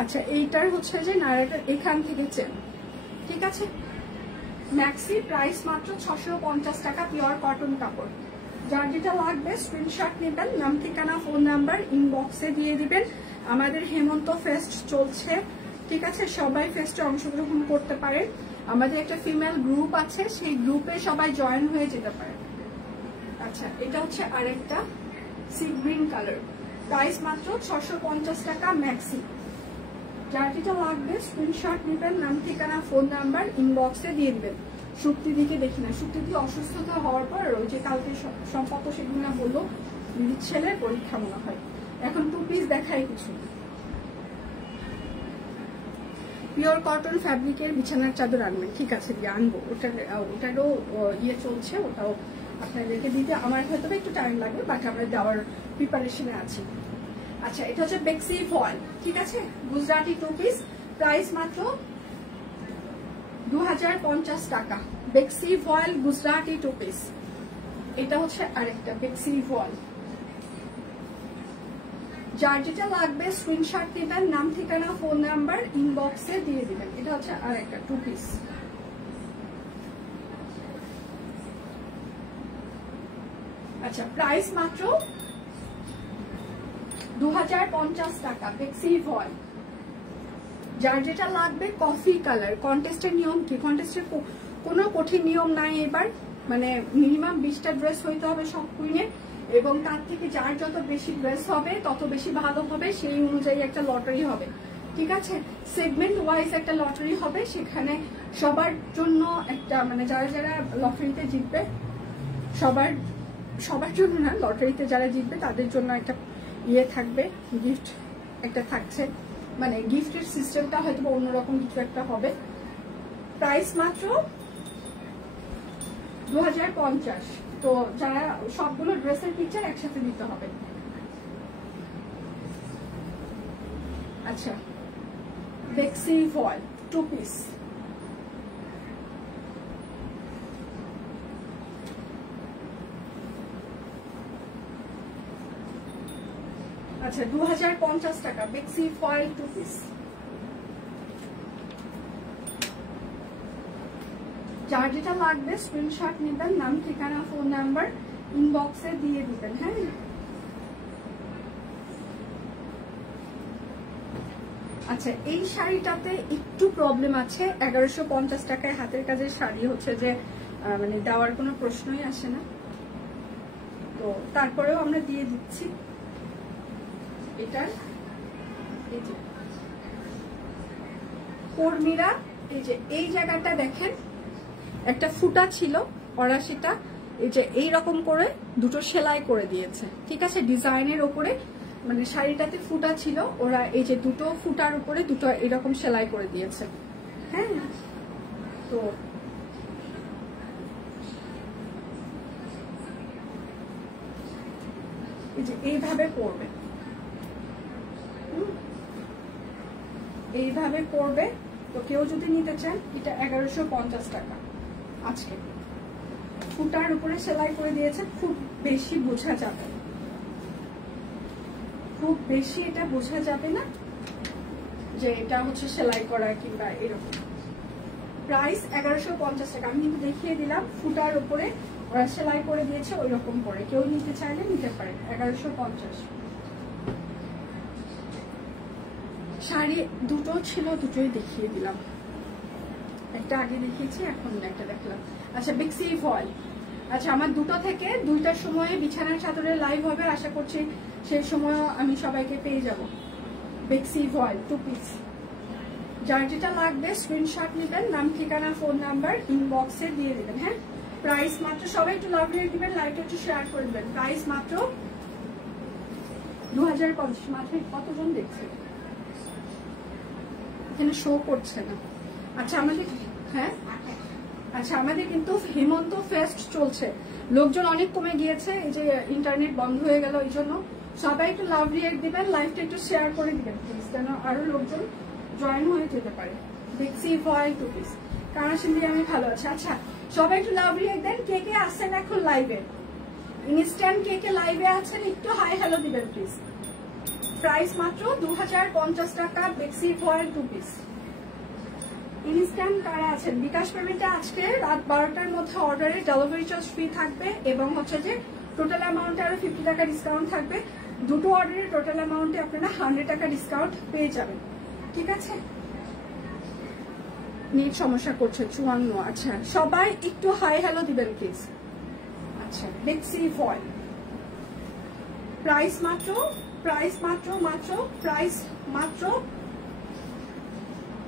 আচ্ছা এইটার হচ্ছে যে নারাটা এখান থেকে চেন, ঠিক আছে? ম্যাক্সি, প্রাইস মাত্র 650 টাকা, পিওর কটন কাপড়। যার যেটা লাগবে স্ক্রিনশট নেবেন, নাম ঠিকানা ফোন নাম্বার ইনবক্সে দিয়ে দিবেন। আমাদের হেমন্ত ফেস্ট চলছে, ঠিক আছে? সবাই ফেস্টে অংশগ্রহণ করতে পারে। আমাদের একটা ফিমেল গ্রুপ আছে, সেই গ্রুপে সবাই জয়েন হয়ে যেতে পারে। আচ্ছা এটা হচ্ছে আরেকটা সি গ্রিন কালার, প্রাইস মাত্র 650 টাকা ম্যাক্সি। যার যেটা লাগবে স্ক্রিনশট নেবেন, নাম ঠিকানা ফোন নাম্বার ইনবক্সে দিয়ে দিবেন। সুপ্তিদিকে দেখি না, সুপ্তিদি অসুস্থতা হওয়ার পর ওই যে কালকে সম্পর্ক সেগুলো না বললো ছেলের পরীক্ষা মনে হয়, এখন 2 পিস দেখাই কিছু। পিওর কটন ফ্যাব্রিকের বিছানার চাদর আনবেন, ঠিক আছে দিয়ে আনবো। ওটারও ইয়ে চলছে, ওটাও আপনাদেরকে দিতে আমার হয়তো একটু টাইম লাগবে, বাট আমরা দেওয়ার প্রিপারেশনে আছি। আচ্ছা এটা হচ্ছে বেক্সি ফয়েল, ঠিক আছে? গুজরাটি 2 পিস, প্রাইস মাত্র 2050 টাকা। বেক্সি ফয়েল গুজরাটি 2 পিস। এটা হচ্ছে আরেকটা বেক্সি ফয়েল। যার যেটা লাগবে স্ক্রিনশট নেবেন, নাম ঠিকানা ফোন নাম্বার ইনবক্সে দিয়ে দিবেন। এটা হচ্ছে আরেকটা 2 পিস। আচ্ছা প্রাইস মাত্র 2050 টাকা, বেক্সি ফয়েল। যার যেটা লাগবে কফি কালার। কন্টেস্টের নিয়ম কি? কন্টেস্টের কোনো কঠিন নিয়ম নাই এবার, মানে মিনিমাম 20টা ড্রেস হইতে হবে সব কুইনের, এবং তার থেকে যার যত বেশি ড্রেস হবে তত বেশি ভালো হবে, সেই অনুযায়ী একটা লটারি হবে, ঠিক আছে? সেগমেন্ট ওয়াইজ একটা লটারি হবে, সেখানে সবার জন্য একটা, মানে যারা যারা লটারিতে জিতবে সবার জন্য না, লটারিতে যারা জিতবে তাদের জন্য একটা ইয়ে থাকবে, গিফট একটা থাকছে, মানে গিফটের সিস্টেমটা হয়তো অন্যরকম কিছু একটা হবে। প্রাইস মাত্র 2050। তো যারা সবগুলো ড্রেসের পিকচার একসাথে দিতে হবে। আচ্ছা, বেক্সি ফয়েল 2 পিস, আচ্ছা 2050 টাকা বেক্সি ফয়েল 2 পিস। যার যেটা লাগবে স্ক্রিনশট নেবেন, নাম ঠিকানা ফোন নাম্বার ইনবক্সে দিয়ে দিবেন। হ্যাঁ, আচ্ছা এই শাড়িটাতে একটু প্রবলেম আছে, 1150 টাকায় হাতের কাজের শাড়ি হচ্ছে যে মানে দেওয়ার কোনো প্রশ্নই আসে না, তো তারপরেও আমরা দিয়ে দিচ্ছি। এটার এই যে কর্মীরা, এই যে এই জায়গাটা দেখেন একটা ফুটা ছিল, ওরা সেটা এই যে এইরকম করে দুটো সেলাই করে দিয়েছে, ঠিক আছে? ডিজাইনের ওপরে, মানে শাড়িটাতে ফুটা ছিল, ওরা এই যে দুটো ফুটার উপরে দুটো এরকম সেলাই করে দিয়েছে। হ্যাঁ, তো এই যে এইভাবে পরবে, এইভাবে পরবে। তো কেউ যদি নিতে চান, এটা 1150 টাকা। আজকে ফুটার উপরে সেলাই করে দিয়েছে, খুব বেশি বোঝা যাবে না, খুব বেশি এটা বোঝা যাবে না যে এটা হচ্ছে সেলাই করা কিংবা এরকম। প্রাইস 1150 টাকা। আমি কিন্তু দেখিয়ে দিলাম, ফুটার উপরে ওরা সেলাই করে দিয়েছে ওই রকম করে, কেউ নিতে চাইলে নিতে পারে। 1150। শাড়ি দুটো ছিল, দুটোই দেখিয়ে দিলাম, একটা আগে দেখিয়েছি, এখন একটা দেখলাম। আচ্ছা, বেক্সি ফয়েল। আচ্ছা, আমার 2টা থেকে 2টার সময় বিছানার চাদরের লাইভ হবে, আশা করছি সেই সময় আমি সবাইকে পেয়ে যাব। বেক্সি ফয়েল 2 পিস। যার যেটা লাগবে স্ক্রিনশট নেবেন, নাম ঠিকানা ফোন নাম্বার ইনবক্সে দিয়ে দেবেন। হ্যাঁ, প্রাইস মাত্র, সবাই একটু লাভ রেট দিবেন, লাইভটা একটু শেয়ার করে দেবেন। প্রাইস মাত্র 2050। মাত্র কতজন দেখছে? এখানে শো করছে না। আচ্ছা আমাদের, হ্যাঁ আচ্ছা আমাদের কিন্তু হেমন্ত ফেস্ট চলছে, লোকজন অনেক কমে গিয়েছে, এই যে ইন্টারনেট বন্ধ হয়ে গেল, এই জন্য সবাই একটু লাভ রিয়েক্ট দিবেন, লাইভটা একটু শেয়ার করে দিবেন প্লিজ, যেন আরো লোকজন জয়েন হয়ে যেতে পারে। বেক্সি ফয়েল 2 পিস। কানাসিন্দি আমি ভালো আছি। আচ্ছা সবাই একটু লাভ রিয়েক্ট দেন, কে কে আসছেন এখন লাইভে, ইনস্ট্যান্ট কে কে লাইভে আছেন একটু হাই হ্যালো দিবেন প্লিজ। প্রাইস মাত্র 2050 টাকা বেক্সি ফয়েল 2 পিস। ইনস্ট্যান্ট কারা আছেন? বিকাশ পেমেন্টে আজকে রাত 12টার মধ্যে অর্ডারে ডেলিভারি চার্জ ফ্রি থাকবে, এবং হচ্ছে যে টোটাল অ্যামাউন্টে আরো 50 টাকা ডিসকাউন্ট থাকবে। দুটো অর্ডারে টোটাল অ্যামাউন্টে আপনারা 100 টাকা ডিসকাউন্ট পেয়ে যাবেন, ঠিক আছে? নেট সমস্যা করছে 54। আচ্ছা সবাই একটু হাই হ্যালো দিবেন প্লিজ। আচ্ছা বেক্সি ফয়েল প্রাইস মাত্র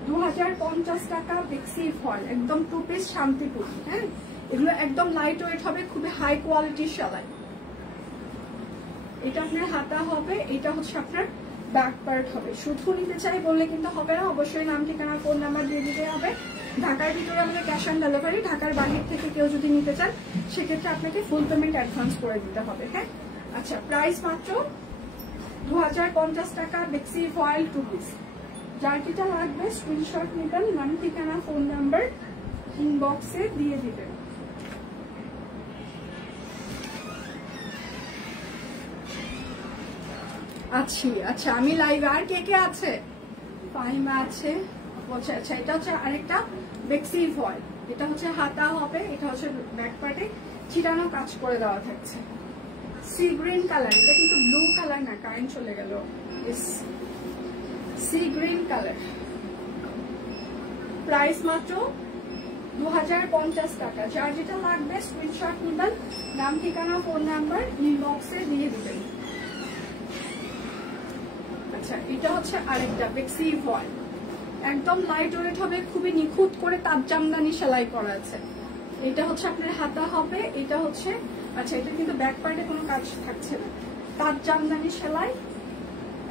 2050 টাকা বেক্সি ফয়েল, একদম 2 পিস শান্তিপুর। হ্যাঁ, এগুলো একদম লাইট ওয়েট হবে, খুবই হাই কোয়ালিটির সেলাই। এটা আপনার হাতা হবে, এটা হচ্ছে আপনার ব্যাক পার্ট হবে। শুধু নিতে চাই বললে কিন্তু হবে না, অবশ্যই নাম ঠিকানা ফোন নাম্বার দিয়ে দিতে হবে। ঢাকার ভিতরে আমাদের ক্যাশ অন ডেলিভারি, ঢাকার বাইরে থেকে কেউ যদি নিতে চান সেক্ষেত্রে আপনাকে ফুল পেমেন্ট অ্যাডভান্স করে দিতে হবে। হ্যাঁ, আচ্ছা প্রাইস মাত্র 2050 টাকা বেক্সি ফয়েল 2 পিস। যার যেটা লাগবে স্ক্রিনশট নেবেন, নাম ঠিকানা ফোন নাম্বার ইনবক্সে দিয়ে দিবেন। আচ্ছা আমি লাইভ, আর কে কে আছে? ফাহিমা আছে। আচ্ছা এটা হচ্ছে আরেকটা বেক্সি ফয়েল, এটা হচ্ছে হাতা হবে, এটা হচ্ছে ব্যাক পার্টে চিটানো কাজ করে দেওয়া থাকছে। সি গ্রিন কালার, এটা কিন্তু ব্লু কালার না, কারেন্ট চলে গেল। সি গ্রিন কালার প্রাইস মাত্র 2050 টাকা। যার যেটা লাগবে স্ক্রিনশট নিবেন, নাম ঠিকানা ফোন নাম্বার ইনবক্সে দিয়ে দিবেন। আচ্ছা, এটা হচ্ছে আরেকটা বেক্সি ভয়েল, একদম লাইট ওয়েট হবে, খুবই নিখুঁত করে তাঁত জামদানি সেলাই করা আছে। এটা হচ্ছে আপনার হাতা হবে, এটা হচ্ছে আচ্ছা এটা কিন্তু ব্যাক পার্টে কোনো কাজ থাকছে না, তাঁত জামদানি সেলাই,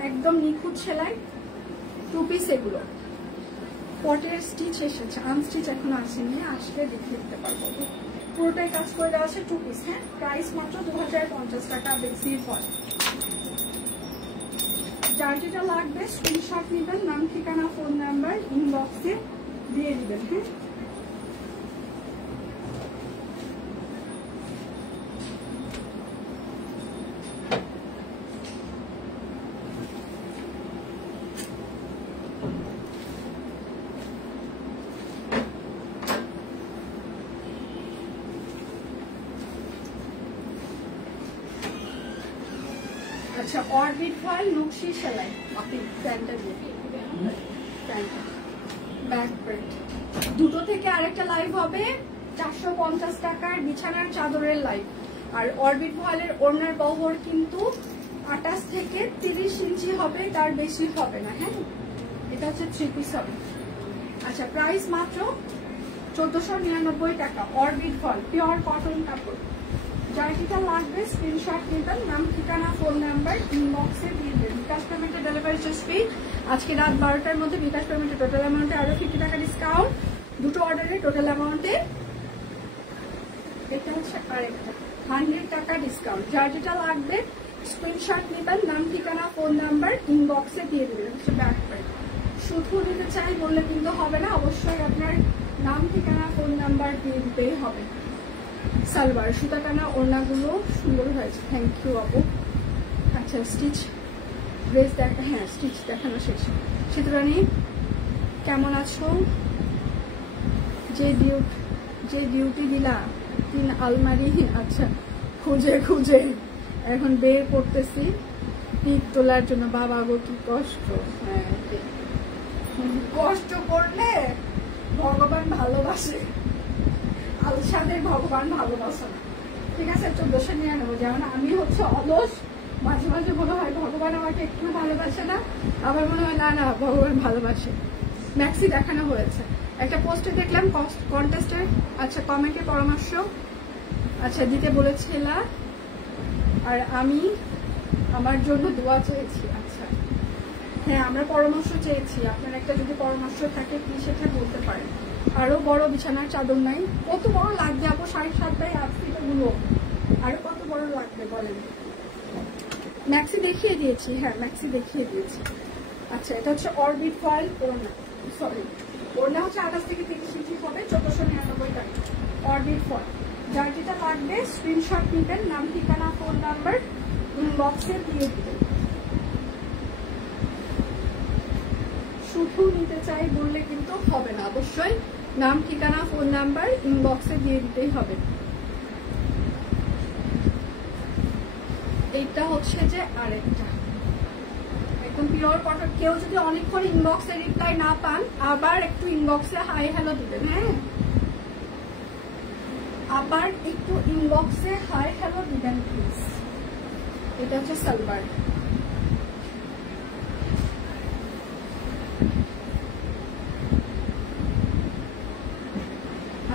একদম নিখুঁত সেলাই, টু পিস এগুলো। পটের স্টিচ এসেছে, আনস্টিচ এখনো আসেনি, আসলে দেখে দিতে পারবো। পুরোটাই কাজ করে দেওয়া আছে, টু পিস। হ্যাঁ, প্রাইস মাত্র 2050 টাকা বেক্সি ভয়েল। যার যেটা লাগবে স্ক্রিনশট নিবেন, নাম ঠিকানা ফোন নাম্বার ইনবক্সে দিয়ে দিবেন। হ্যাঁ, আচ্ছা অরবিট ভয়েল নকশি সেলাই, আপনি প্যান্টটা ব্যাক প্রিন্ট দুটো থেকে আরেকটা লাইভ হবে 450 টাকার বিছানার চাদরের লাইভ। আর অরবিট ভয়েলের ওড়নার বহর কিন্তু 28 থেকে 30 ইঞ্চি হবে, তার বেশি হবে না। হ্যাঁ, এটা হচ্ছে 3 পিস হবে। আচ্ছা, প্রাইস মাত্র 1499 টাকা। অরবিট ভয়েল পিওর কটন কাপড়। যার যেটা লাগবে স্ক্রিনশট নেবেন, নাম ঠিকানা ফোন নাম্বার ইনবক্সে দিয়ে দেবেন। বিকাশ পেমেন্টের ডেলিভারি চার্জ ফ্রি। আজকে রাত 12টার মধ্যে বিকাশ পেমেন্টের টোটাল অ্যামাউন্টে আরো 50 টাকা ডিসকাউন্ট। দুটো অর্ডারের টোটাল অ্যামাউন্টে এটা হচ্ছে আরেকটা 100 টাকা ডিসকাউন্ট। যার যেটা লাগবে স্ক্রিনশট নেবেন, নাম ঠিকানা ফোন নাম্বার ইনবক্সে দিয়ে দেবেন। হচ্ছে ব্যাক প্রিন্ট। শুধু নিতে চাই বললে কিন্তু হবে না, অবশ্যই আপনার নাম ঠিকানা ফোন নাম্বার দিয়ে দিতেই হবে। সালোয়ার সুতা টানা ওড়নাগুলো সুন্দর হয়েছে, থ্যাংক ইউ আপু। আচ্ছা, স্টিচ ড্রেস দেখা, হ্যাঁ স্টিচ দেখানো শেষ। চিত্রাণী কেমন আছো? যে ডিউটি দিলা 3 আলমারি, আচ্ছা খুঁজে খুঁজে এখন বের করতেছি পিক তোলার জন্য। বাবা গো কি কষ্ট। হ্যাঁ, কষ্ট করলে ভগবান ভালোবাসে, আলসাদের ভগবান ভালোবাসে না। ঠিক আছে, 1499। যেমন আমি হচ্ছে অলস, মাঝে মাঝে মনে হয় ভগবান আমাকে একটু ভালোবাসে না, আবার মনে হয় না না ভগবান ভালোবাসে। ম্যাক্সি দেখানো হয়েছে, একটা পোস্টে দেখলাম কন্টেস্টের। আচ্ছা, কমেন্টের পরামর্শ আচ্ছা দিতে বলেছিলা, আর আমি আমার জন্য দোয়া চেয়েছি। আচ্ছা হ্যাঁ, আমরা পরামর্শ চেয়েছি, আপনার একটা যদি পরামর্শ থাকে প্লিজ সেটা বলতে পারেন। আরো বড় বিছানার চাদর নাই, কত বড় লাগবে আপু? 7.5 বাই 8 ফিট গুলো আরো কত বড় লাগবে বলেন? ম্যাক্সি দেখিয়ে দিয়েছি, হ্যাঁ ম্যাক্সি দেখিয়ে দিয়েছি। আচ্ছা, এটা হচ্ছে অরবিট ভয়েল ওড়না, সরি ওড়না হচ্ছে 28 থেকে 30 ইঞ্চি হবে, 1499 টাকা। অরবিট ভয়েল। যার যেটা লাগবে স্ক্রিনশট নিবেন, নাম ঠিকানা ফোন নাম্বার ইনবক্সে দিয়ে দিবেন। শুধু নিতে চাই বললে কিন্তু হবে না, অবশ্যই নাম ঠিকানা ফোন নাম্বার ইনবক্সে দিয়ে দিতেই হবে। এইটা হচ্ছে যে আরেকটা একদম পিওর কটন। কেউ যদি অনেকক্ষণ ইনবক্সে রিপ্লাই না পান, আবার একটু ইনবক্সে হাই হ্যালো দিবেন। হ্যাঁ, আবার একটু ইনবক্সে হাই হ্যালো দিবেন প্লিজ। এটা হচ্ছে সালোয়ার।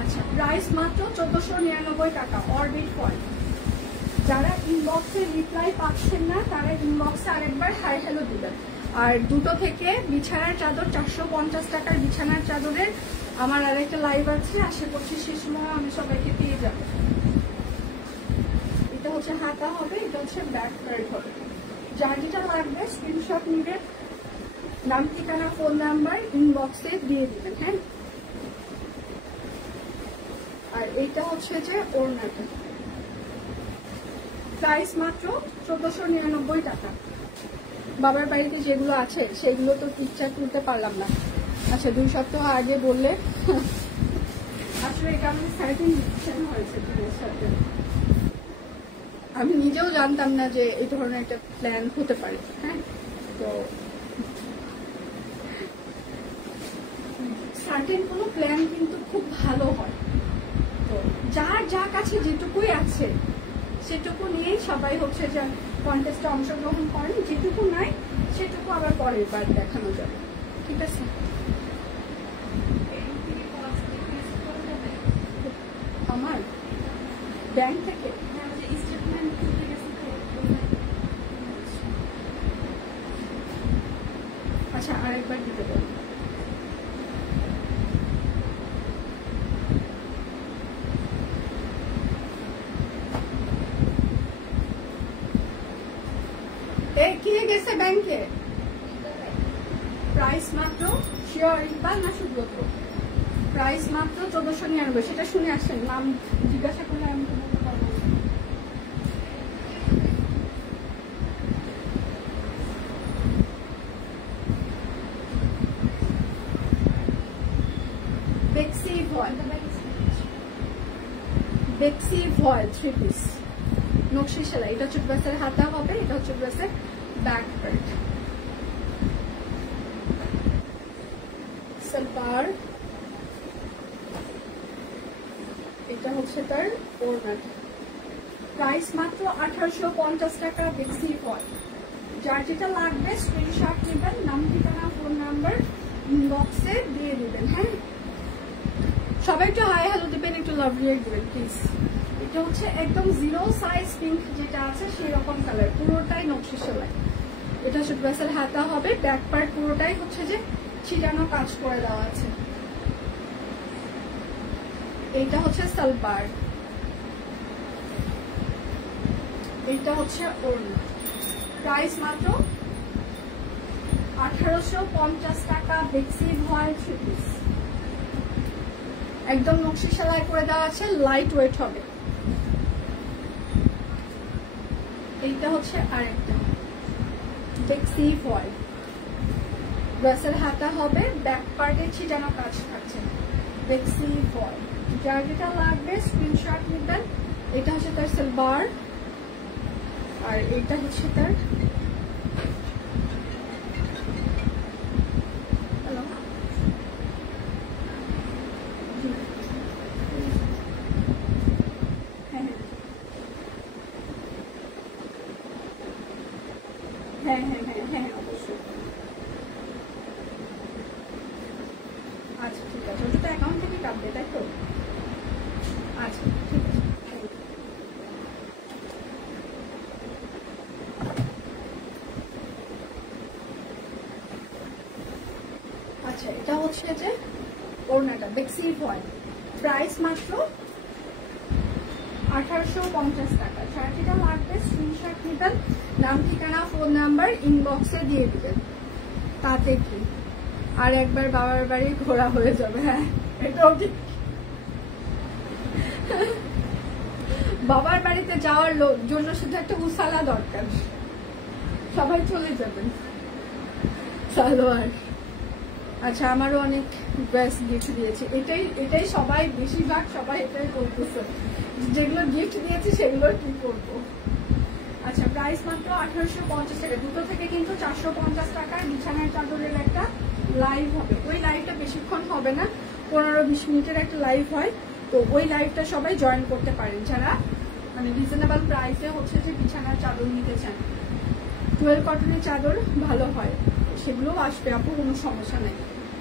আচ্ছা, প্রাইস মাত্র 1499 টাকা। অরবিট ভয়েল। যারা ইনবক্সে রিপ্লাই পাচ্ছেন না তারা ইনবক্সে আরেকবার হাই হ্যালো দিবেন। আর দুটো থেকে বিছানার চাদর 450 টাকার বিছানার চাদরের আমার আরেকটা লাইভ আছে, আশা করছি সে সময় আমি সবাইকে পেয়ে যাব। এটা হচ্ছে হাতা হবে, এটা হচ্ছে ব্যাক পার্ট হবে। যার যেটা লাগবে স্ক্রিনশট নিবেন, নাম ঠিকানা ফোন নাম্বার ইনবক্সে দিয়ে দিবেন। হ্যাঁ, আর এইটা হচ্ছে যে ওড়নাটা, প্রাইস মাত্র 1499 টাকা। বাবার বাড়িতে যেগুলো আছে সেগুলো তো পিকচার তুলতে পারলাম না। আচ্ছা, 2 সপ্তাহ আগে বললে আসলে এটা আমাদের স্যাটিসফ্যাকশন হয়েছে তোমার সাথে। আমি নিজেও জানতাম না যে এই ধরনের একটা প্ল্যান হতে পারে। হ্যাঁ, তো সার্টেন কোনো প্ল্যান কিন্তু খুব ভালো হয়। তো যার যা কাছে যেটুকুই আছে সেটুকু নিয়েই সবাই হচ্ছে যে কন্টেস্টে অংশগ্রহণ করেন, যেটুকু নাই সেটুকু আবার পরের বার দেখানো যাবে। ঠিক আছে? আমার ব্যাংক থেকে আচ্ছা আরেকবার দিতে পারি। কে গেছে ব্যাংকে? প্রাইস মাত্র শিওর ইকবাল না সুব্রত? প্রাইস মাত্র 1499। সেটা শুনে আসেন, নাম জিজ্ঞাসা করলে আমি বলতে পারবো। বেক্সি ভয়েল 3 পিস নকশি সেলাই। এটা হচ্ছে ড্রেসের হাতা হবে, এটা হচ্ছে ড্রেসের ব্যাক পার্ট। সালোয়ার, এটা হচ্ছে তার ওড়না। প্রাইস মাত্র 1850 টাকা। বেক্সি ভয়েল। যার যেটা লাগবে স্ক্রিনশট নেবেন, নাম ঠিকানা ফোন নাম্বার ইনবক্সে দিয়ে দিবেন। হ্যাঁ, সবাই একটু হাই হ্যালো দিবেন, একটু লাভ রিয়েক্ট দিবেন প্লিজ। এটা হচ্ছে একদম 0 সাইজ পিঙ্ক যেটা আছে সেই রকম কালার, পুরোটাই নকশি সেলাই। এটা হচ্ছে ড্রেসের হাতা হবে, ব্যাক পার্ট পুরোটাই হচ্ছে যে ছিটানো কাজ করে দেওয়া আছে। এইটা হচ্ছে সালোয়ার, এইটা হচ্ছে ওড়না। প্রাইস মাত্র 1850 টাকা। বেক্সি ভয়েল 3 পিস, একদম নকশি সেলাই করে দেওয়া আছে, লাইট ওয়েট হবে। এইটা হচ্ছে আরেকটা বেক্সি ভয়েল, ড্রেসের হাতা হবে, ব্যাক পার্টে ছিটানো কাজ থাকছে। বেক্সি ভয়েল, যার যেটা লাগবে স্ক্রিনশট নেবেন। এটা হচ্ছে তার সালোয়ার, আর এটা হচ্ছে তার হ্যাঁ অবশ্যই। আচ্ছা ঠিক আছে, ওটা তো অ্যাকাউন্ট থেকে কাটবে তাই তো? আচ্ছা ঠিক আছে। আচ্ছা এটা হচ্ছে যে ওড়নাটা বেক্সি ভয়েল, প্রাইস মাত্র 1850 টাকা। শাড়িটা লাগবে স্ক্রিনশট নেবেন, নাম ঠিকানা ফোন নাম্বার ইনবক্সে দিয়ে দিবেন। তাতে কি আর একবার বাবার বাড়ি ঘোরা হয়ে যাবে। হ্যাঁ এটাও ঠিক, বাবার বাড়িতে যাওয়ার জন্য শুধু একটা উসালা দরকার, সবাই চলে যাবেন। সালোয়ার, আচ্ছা আমারও অনেক ড্রেস গিফট দিয়েছে, এটাই সবাই বেশিরভাগ সবাই এটাই করতেছে, যেগুলো গিফট দিয়েছে সেগুলো কি করবো। আচ্ছা প্রাইস মাত্র 1850 টাকা। দুটো থেকে কিন্তু 450 টাকার বিছানার চাদরের একটা লাইভ হবে। ওই লাইভটা বেশিক্ষণ হবে না, 15-20 মিনিটের একটা লাইভ হয়। তো ওই লাইভটা সবাই জয়েন করতে পারেন যারা মানে রিজনেবল প্রাইসে হচ্ছে যে বিছানার চাদর নিতে চান। 12 কটনের চাদর ভালো হয়, সেগুলোও আসবে আপু, কোনো সমস্যা নেই।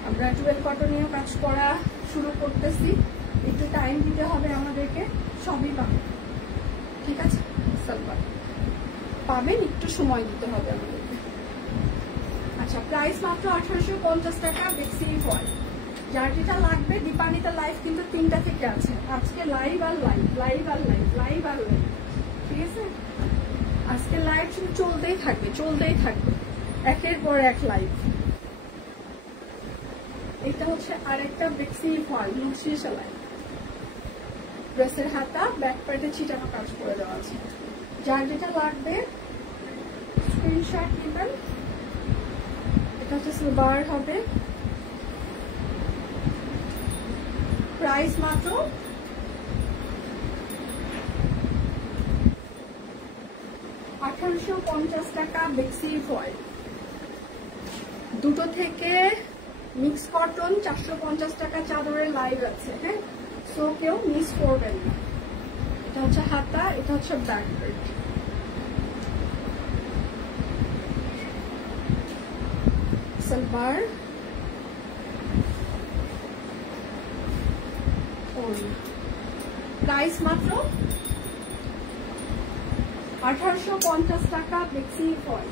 আমরা 12 কটনেও কাজ করা শুরু করতেছি, একটু টাইম দিতে হবে আমাদেরকে, সবই পাবে। ঠিক আছে, সালোয়ার পাবেন, একটু সময় দিতে হবে আমাদেরকে। আচ্ছা প্রাইস মাত্র 1850 টাকা। বেক্সি ভয়েল, যার যেটা লাগবে। দীপানিতা লাইভ কিন্তু 3টা থেকে আছে আজকে, লাইভ আর লাইভ, লাইভ আর লাইভ, লাইভ আর লাইভ। ঠিক আছে, আজকে লাইভ শুধু চলতেই থাকবে, চলতেই থাকবে, একের পর এক লাইভ। এটা হচ্ছে আরেকটা বেক্সি ভয়েল নকশি সেলাই, ড্রেসের হাতা, ব্যাক পার্টে ছিটানো কাজ করে দেওয়া আছে। যার যেটা লাগবে স্ক্রিনশট নেবেন। এটা হচ্ছে সালোয়ার হবে, প্রাইস মাত্র 1850 টাকা। বেক্সি ভয়েল, দুটো থেকে মিক্স কটন 450 টাকা চাদরের লাইভ আছে, হ্যাঁ, সো কেউ মিস করবেন না। এটা হচ্ছে হাতা, এটা হচ্ছে ব্যাক পার্ট। সালোয়ার, প্রাইস মাত্র 1850 টাকা। ফ্লেক্সি ফল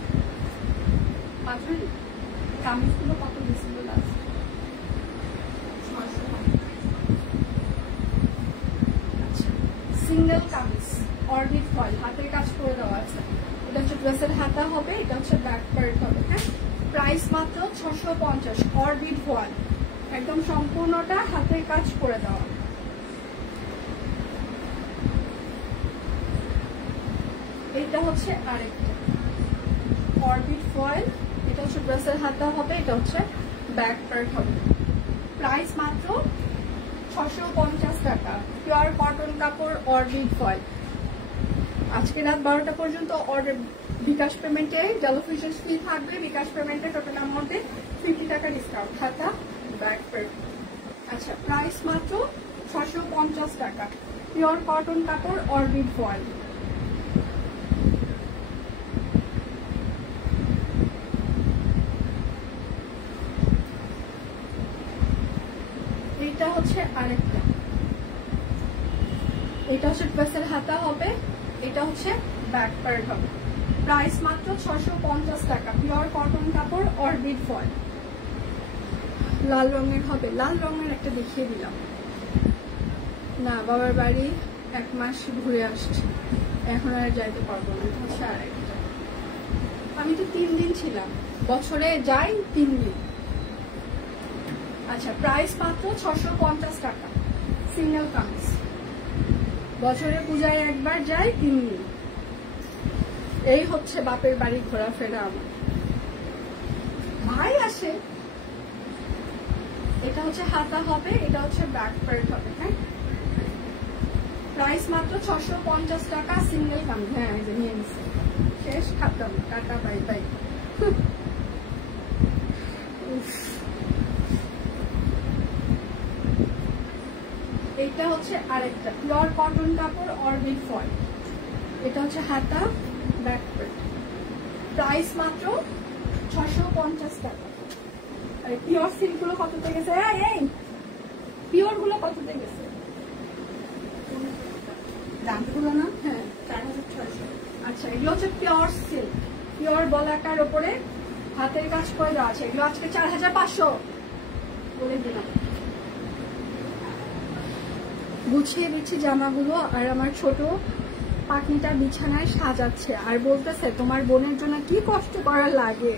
পাথরি কামিজগুলো কত দিয়েছিল লাস্ট? আচ্ছা, সিঙ্গেল কামিজ অর্বিট ফল, হাতের কাজ করে দেওয়া আছে। এটা হচ্ছে ড্রেসের হাতা হবে, এটা হচ্ছে ব্যাক পার্ট হবে, হ্যাঁ। প্রাইস মাত্র 650। অর্বিট ফল, একদম সম্পূর্ণটা হাতের কাজ করে দেওয়া। এটা হচ্ছে আরেকটা অরবিট ফয়েল, এটা হচ্ছে ড্রেসের হাতা হবে, এটা হচ্ছে ব্যাক পার্ট হবে। প্রাইস মাত্র 650 টাকা। পিওর কটন কাপড় অরবিট ফয়েল। আজকে রাত 12টা পর্যন্ত অর্ডার বিকাশ পেমেন্টে ডেলিভারি ফি থাকবে। বিকাশ পেমেন্টে টোটাল অ্যামাউন্টে 50 টাকা ডিসকাউন্ট, হাতা ব্যাক পার্ট। আচ্ছা, প্রাইস মাত্র 650 টাকা। পিওর কটন কাপড় অরবিট ফয়েল। এটা হচ্ছে আরেকটা, এটা হচ্ছে ড্রেসের হাতা হবে, এটা হচ্ছে ব্যাক পার্ট হবে। প্রাইস মাত্র 650 টাকা। পিওর কটন কাপড় অরবিট ফয়েল। লাল রঙের হবে, লাল রঙের একটা দেখিয়ে দিলাম না, বাবার বাড়ি 1 মাস ঘুরে আসছে, এখন আর যাইতে পারবো না। এটা হচ্ছে আরেকটা, আমি তো 3 দিন ছিলাম, বছরে যাই 3 দিন। আচ্ছা, প্রাইস মাত্র 650 টাকা। সিঙ্গেল কামিজ, বছরে পূজায় একবার যাই 3 দিন। এই হচ্ছে বাপের বাড়ি ঘোরাফেরা আমার। ভাই আসে। এটা হচ্ছে হাতা হবে, এটা হচ্ছে ব্যাক পার্ট হবে, হ্যাঁ। প্রাইস মাত্র 650 টাকা। সিঙ্গেল কামিজ, হ্যাঁ, এই যে নিয়ে নিচ্ছি, শেষ, খাতাম, টাটা, বাই বাই। এটা হচ্ছে আরেকটা পিওর কটন কাপড় অরবিট ফয়েল। এটা হচ্ছে হাতা ব্যাক পার্ট। প্রাইস মাত্র 650 টাকা। আর পিওর সিল্ক গুলো কততে গেছে? এই পিওর গুলো কততে গেছে? দামগুলো না, হ্যাঁ, 4600। আচ্ছা, এগুলো হচ্ছে পিওর সিল্ক, পিওর বলাকার উপরে হাতের কাজ করে দেওয়া আছে। এগুলো আজকে 4500 বলে দিলাম। গুছিয়ে দিচ্ছি জামাগুলো, আর আমার ছোট পাখিটা বিছানায় সাজাচ্ছে আর বলতেছে তোমার বোনের জন্য কি কষ্ট করা লাগে,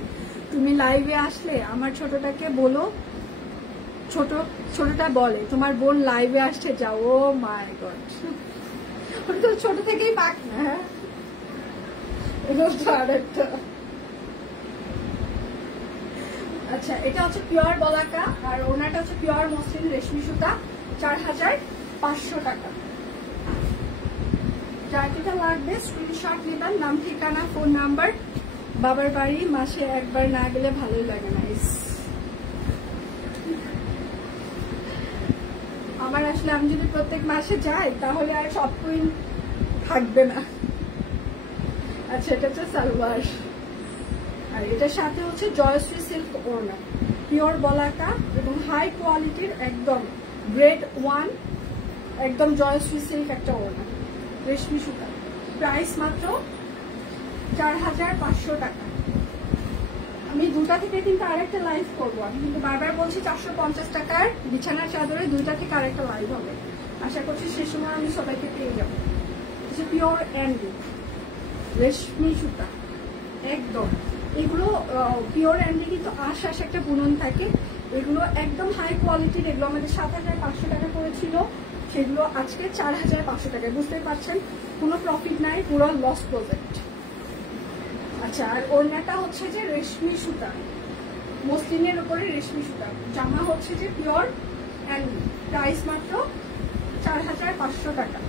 তুমি লাইভে আসলে আমার ছোটটাকে বলো, ছোটটা বলে তোমার বোন লাইভে আসছে যাও। ও মাই গড, ওটা তো ছোট থেকেই পাক না। হ্যাঁ, আচ্ছা, এটা হচ্ছে পিওর বলাকা, আর ওনাটা হচ্ছে পিওর মসলিন রেশমি সুতা, 4500 টাকা। যার যেটা লাগবে স্ক্রিনশট নেবেন, নাম, ঠিকানা, ফোন নাম্বার। বাবার বাড়ি মাসে একবার না গেলে ভালোই লাগে না। আমার আসলে আমি যদি প্রত্যেক মাসে যাই তাহলে আর সব কুইন থাকবে না। আচ্ছা, এটা হচ্ছে সালোয়ার, আর এটার সাথে হচ্ছে জয়শ্রী সিল্ক ওড়না, পিওর বলাকা এবং হাই কোয়ালিটির একদম গ্রেড 1 একদম জয়শ্রী সিল্ক একটা ওড়না, রেশমি সুতা। প্রাইস মাত্র 4500 টাকা। আমি 2টা থেকে কিন্তু আরেকটা লাইভ করবো, আমি কিন্তু বারবার বলছি 450 টাকার বিছানার চাদরে 2টা থেকে আরেকটা লাইভ হবে। আশা করছি সে সময় আমি সবাইকে পেয়ে যাবো। পিওর অ্যান্ডি রেশমি সুতা একদম, এগুলো পিওর অ্যান্ডি কিন্তু আশ একটা বুনন থাকে, এগুলো একদম হাই কোয়ালিটির। এগুলো আমাদের 7500 টাকা করেছিল, সেগুলো আজকে 4500 টাকায়। বুঝতেই পারছেন কোনো প্রফিট নাই, পুরো লস প্রজেক্ট। আচ্ছা, আর ওড়নাটা হচ্ছে যে রেশমি সুতা, মসলিনের উপরে রেশমি সুতা, জামা হচ্ছে যে পিওর অ্যান্ডি। প্রাইস মাত্র 4500 টাকা।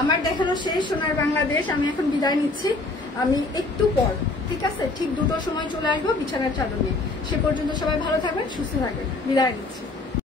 আমার দেখানো শেষ সোনার বাংলাদেশ, আমি এখন বিদায় নিচ্ছি, আমি একটু পর, ঠিক আছে? ঠিক 2টোর সময় চলে আসবো বিছানার চাদর নিয়ে। সে পর্যন্ত সবাই ভালো থাকবেন, সুস্থ থাকবেন। বিদায় নিচ্ছি।